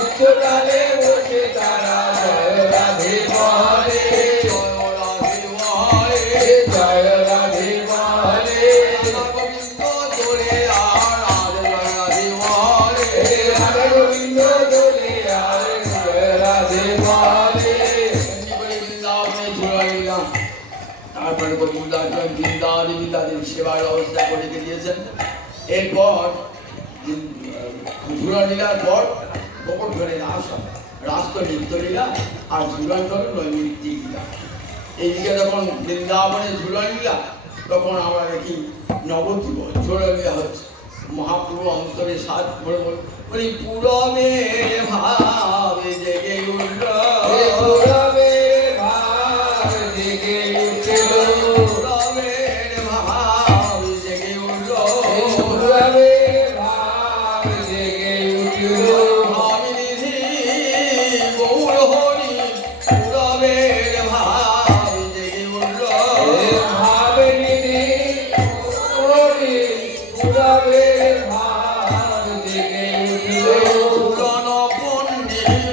উচ্চতালে বসে তারা জয় রাধে বলে, জয় রাধে বলে, জয় রাধে বলে, রাধা গোবিন্দ তোরে আর রাধে রাধে বলে, রাধা গোবিন্দ দোলে আর জয় রাধে বলে। এমনি করে বৃন্দাবনে ঝুলা নিলাম। তারপরে গোবিন্দার্জন বৃন্দা দেবী তাদের সেবার ব্যবস্থা করে দিয়েছেন। এরপর ঝুলা লীলার পর গোবর্ধনে রাস হয়। রাস তো নৃত্যলীলা, আর ঝুলন হল নৈমিত্তিক লীলা। এইদিকে যখন বৃন্দাবনে ঝুলন লীলা, তখন আমরা দেখি নবদ্বীপ ঝুলন লীলা হচ্ছে। মহাপ্রভু অন্তরে সাত ভরে বলি পুরবে ভাবে জেগে উঠল, পুরবের ভাব জেগে উঠল, পুরবের ভাবে জেগে উঠল, পুরবের ভাব জেগে উঠল, আমি নিধি গৌর হরি পুরবের ভাবে জেগে উঠল, ভাবে নিধি হরি পুরবের ভাব জেগে উঠল, ঝুলন পণ্ডিত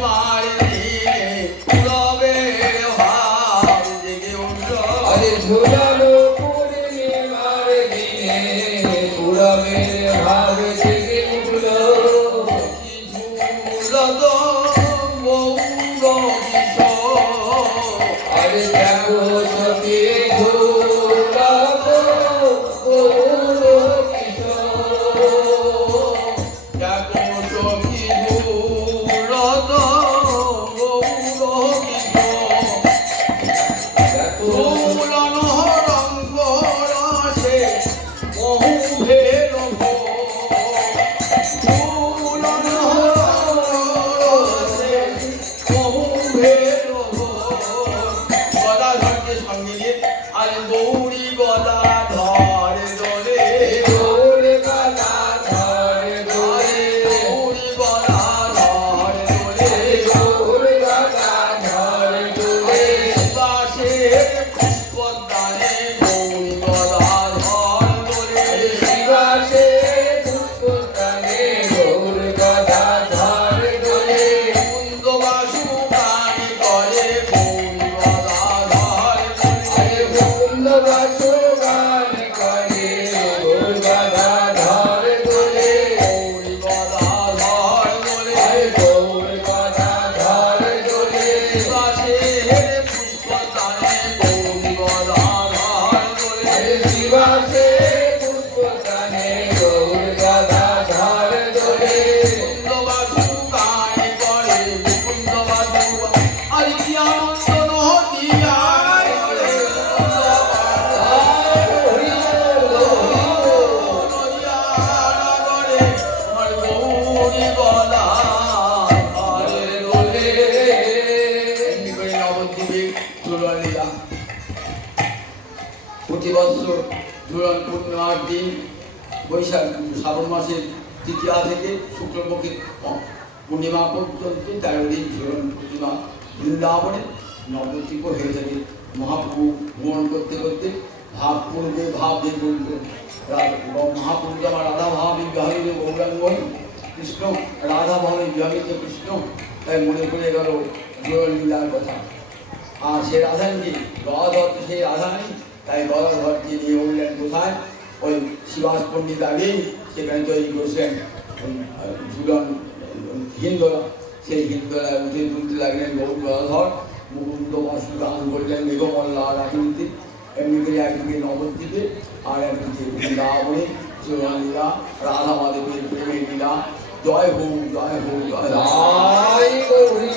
প্রতি বৎসর ঝুলন পূর্ণিমার দিন বৈশাখ শ্রাবণ মাসের তৃতীয়া থেকে শুক্লপক্ষের পূর্ণিমা পর্যন্ত 13 দিন ঝুলন পূর্ণিমা বৃন্দাবনে নবদ্বীপ হয়ে থাকে। মহাপ্রভু ভ্রমণ করতে করতে ভাব পূর্বে ভাব যে বলল মহাপ্রভু আমার রাধা ভাবে বিবাহিত গৌরাঙ্গ কৃষ্ণ, রাধা ভাবে বিবাহিত কৃষ্ণ, তাই মনে পড়ে গেল ঝুলন লীলার কথা। আর সে রাধানকে গদাধর তো সেই রাধানি, তাই গদাধরকে নিয়ে উঠলেন কোথায়? ওই শিবাস পণ্ডিত আগেই সেখানে তৈরি করছেন ঝুলন হিন্দোলা, সেই হিন্দোলায় উঠে তুলতে লাগলেন গৌর গদাধর। মুকুন্দ বাসু গান করলেন মেঘমল্লা রাজনীতি, এমনি করে একদিকে নবদ্বীপে আর একদিকে বৃন্দাবনে ঝুলন লীলা, রাধা মাধবের প্রেমের লীলা। জয় হোক জয় হোক জয় হোক। জয় গৌরী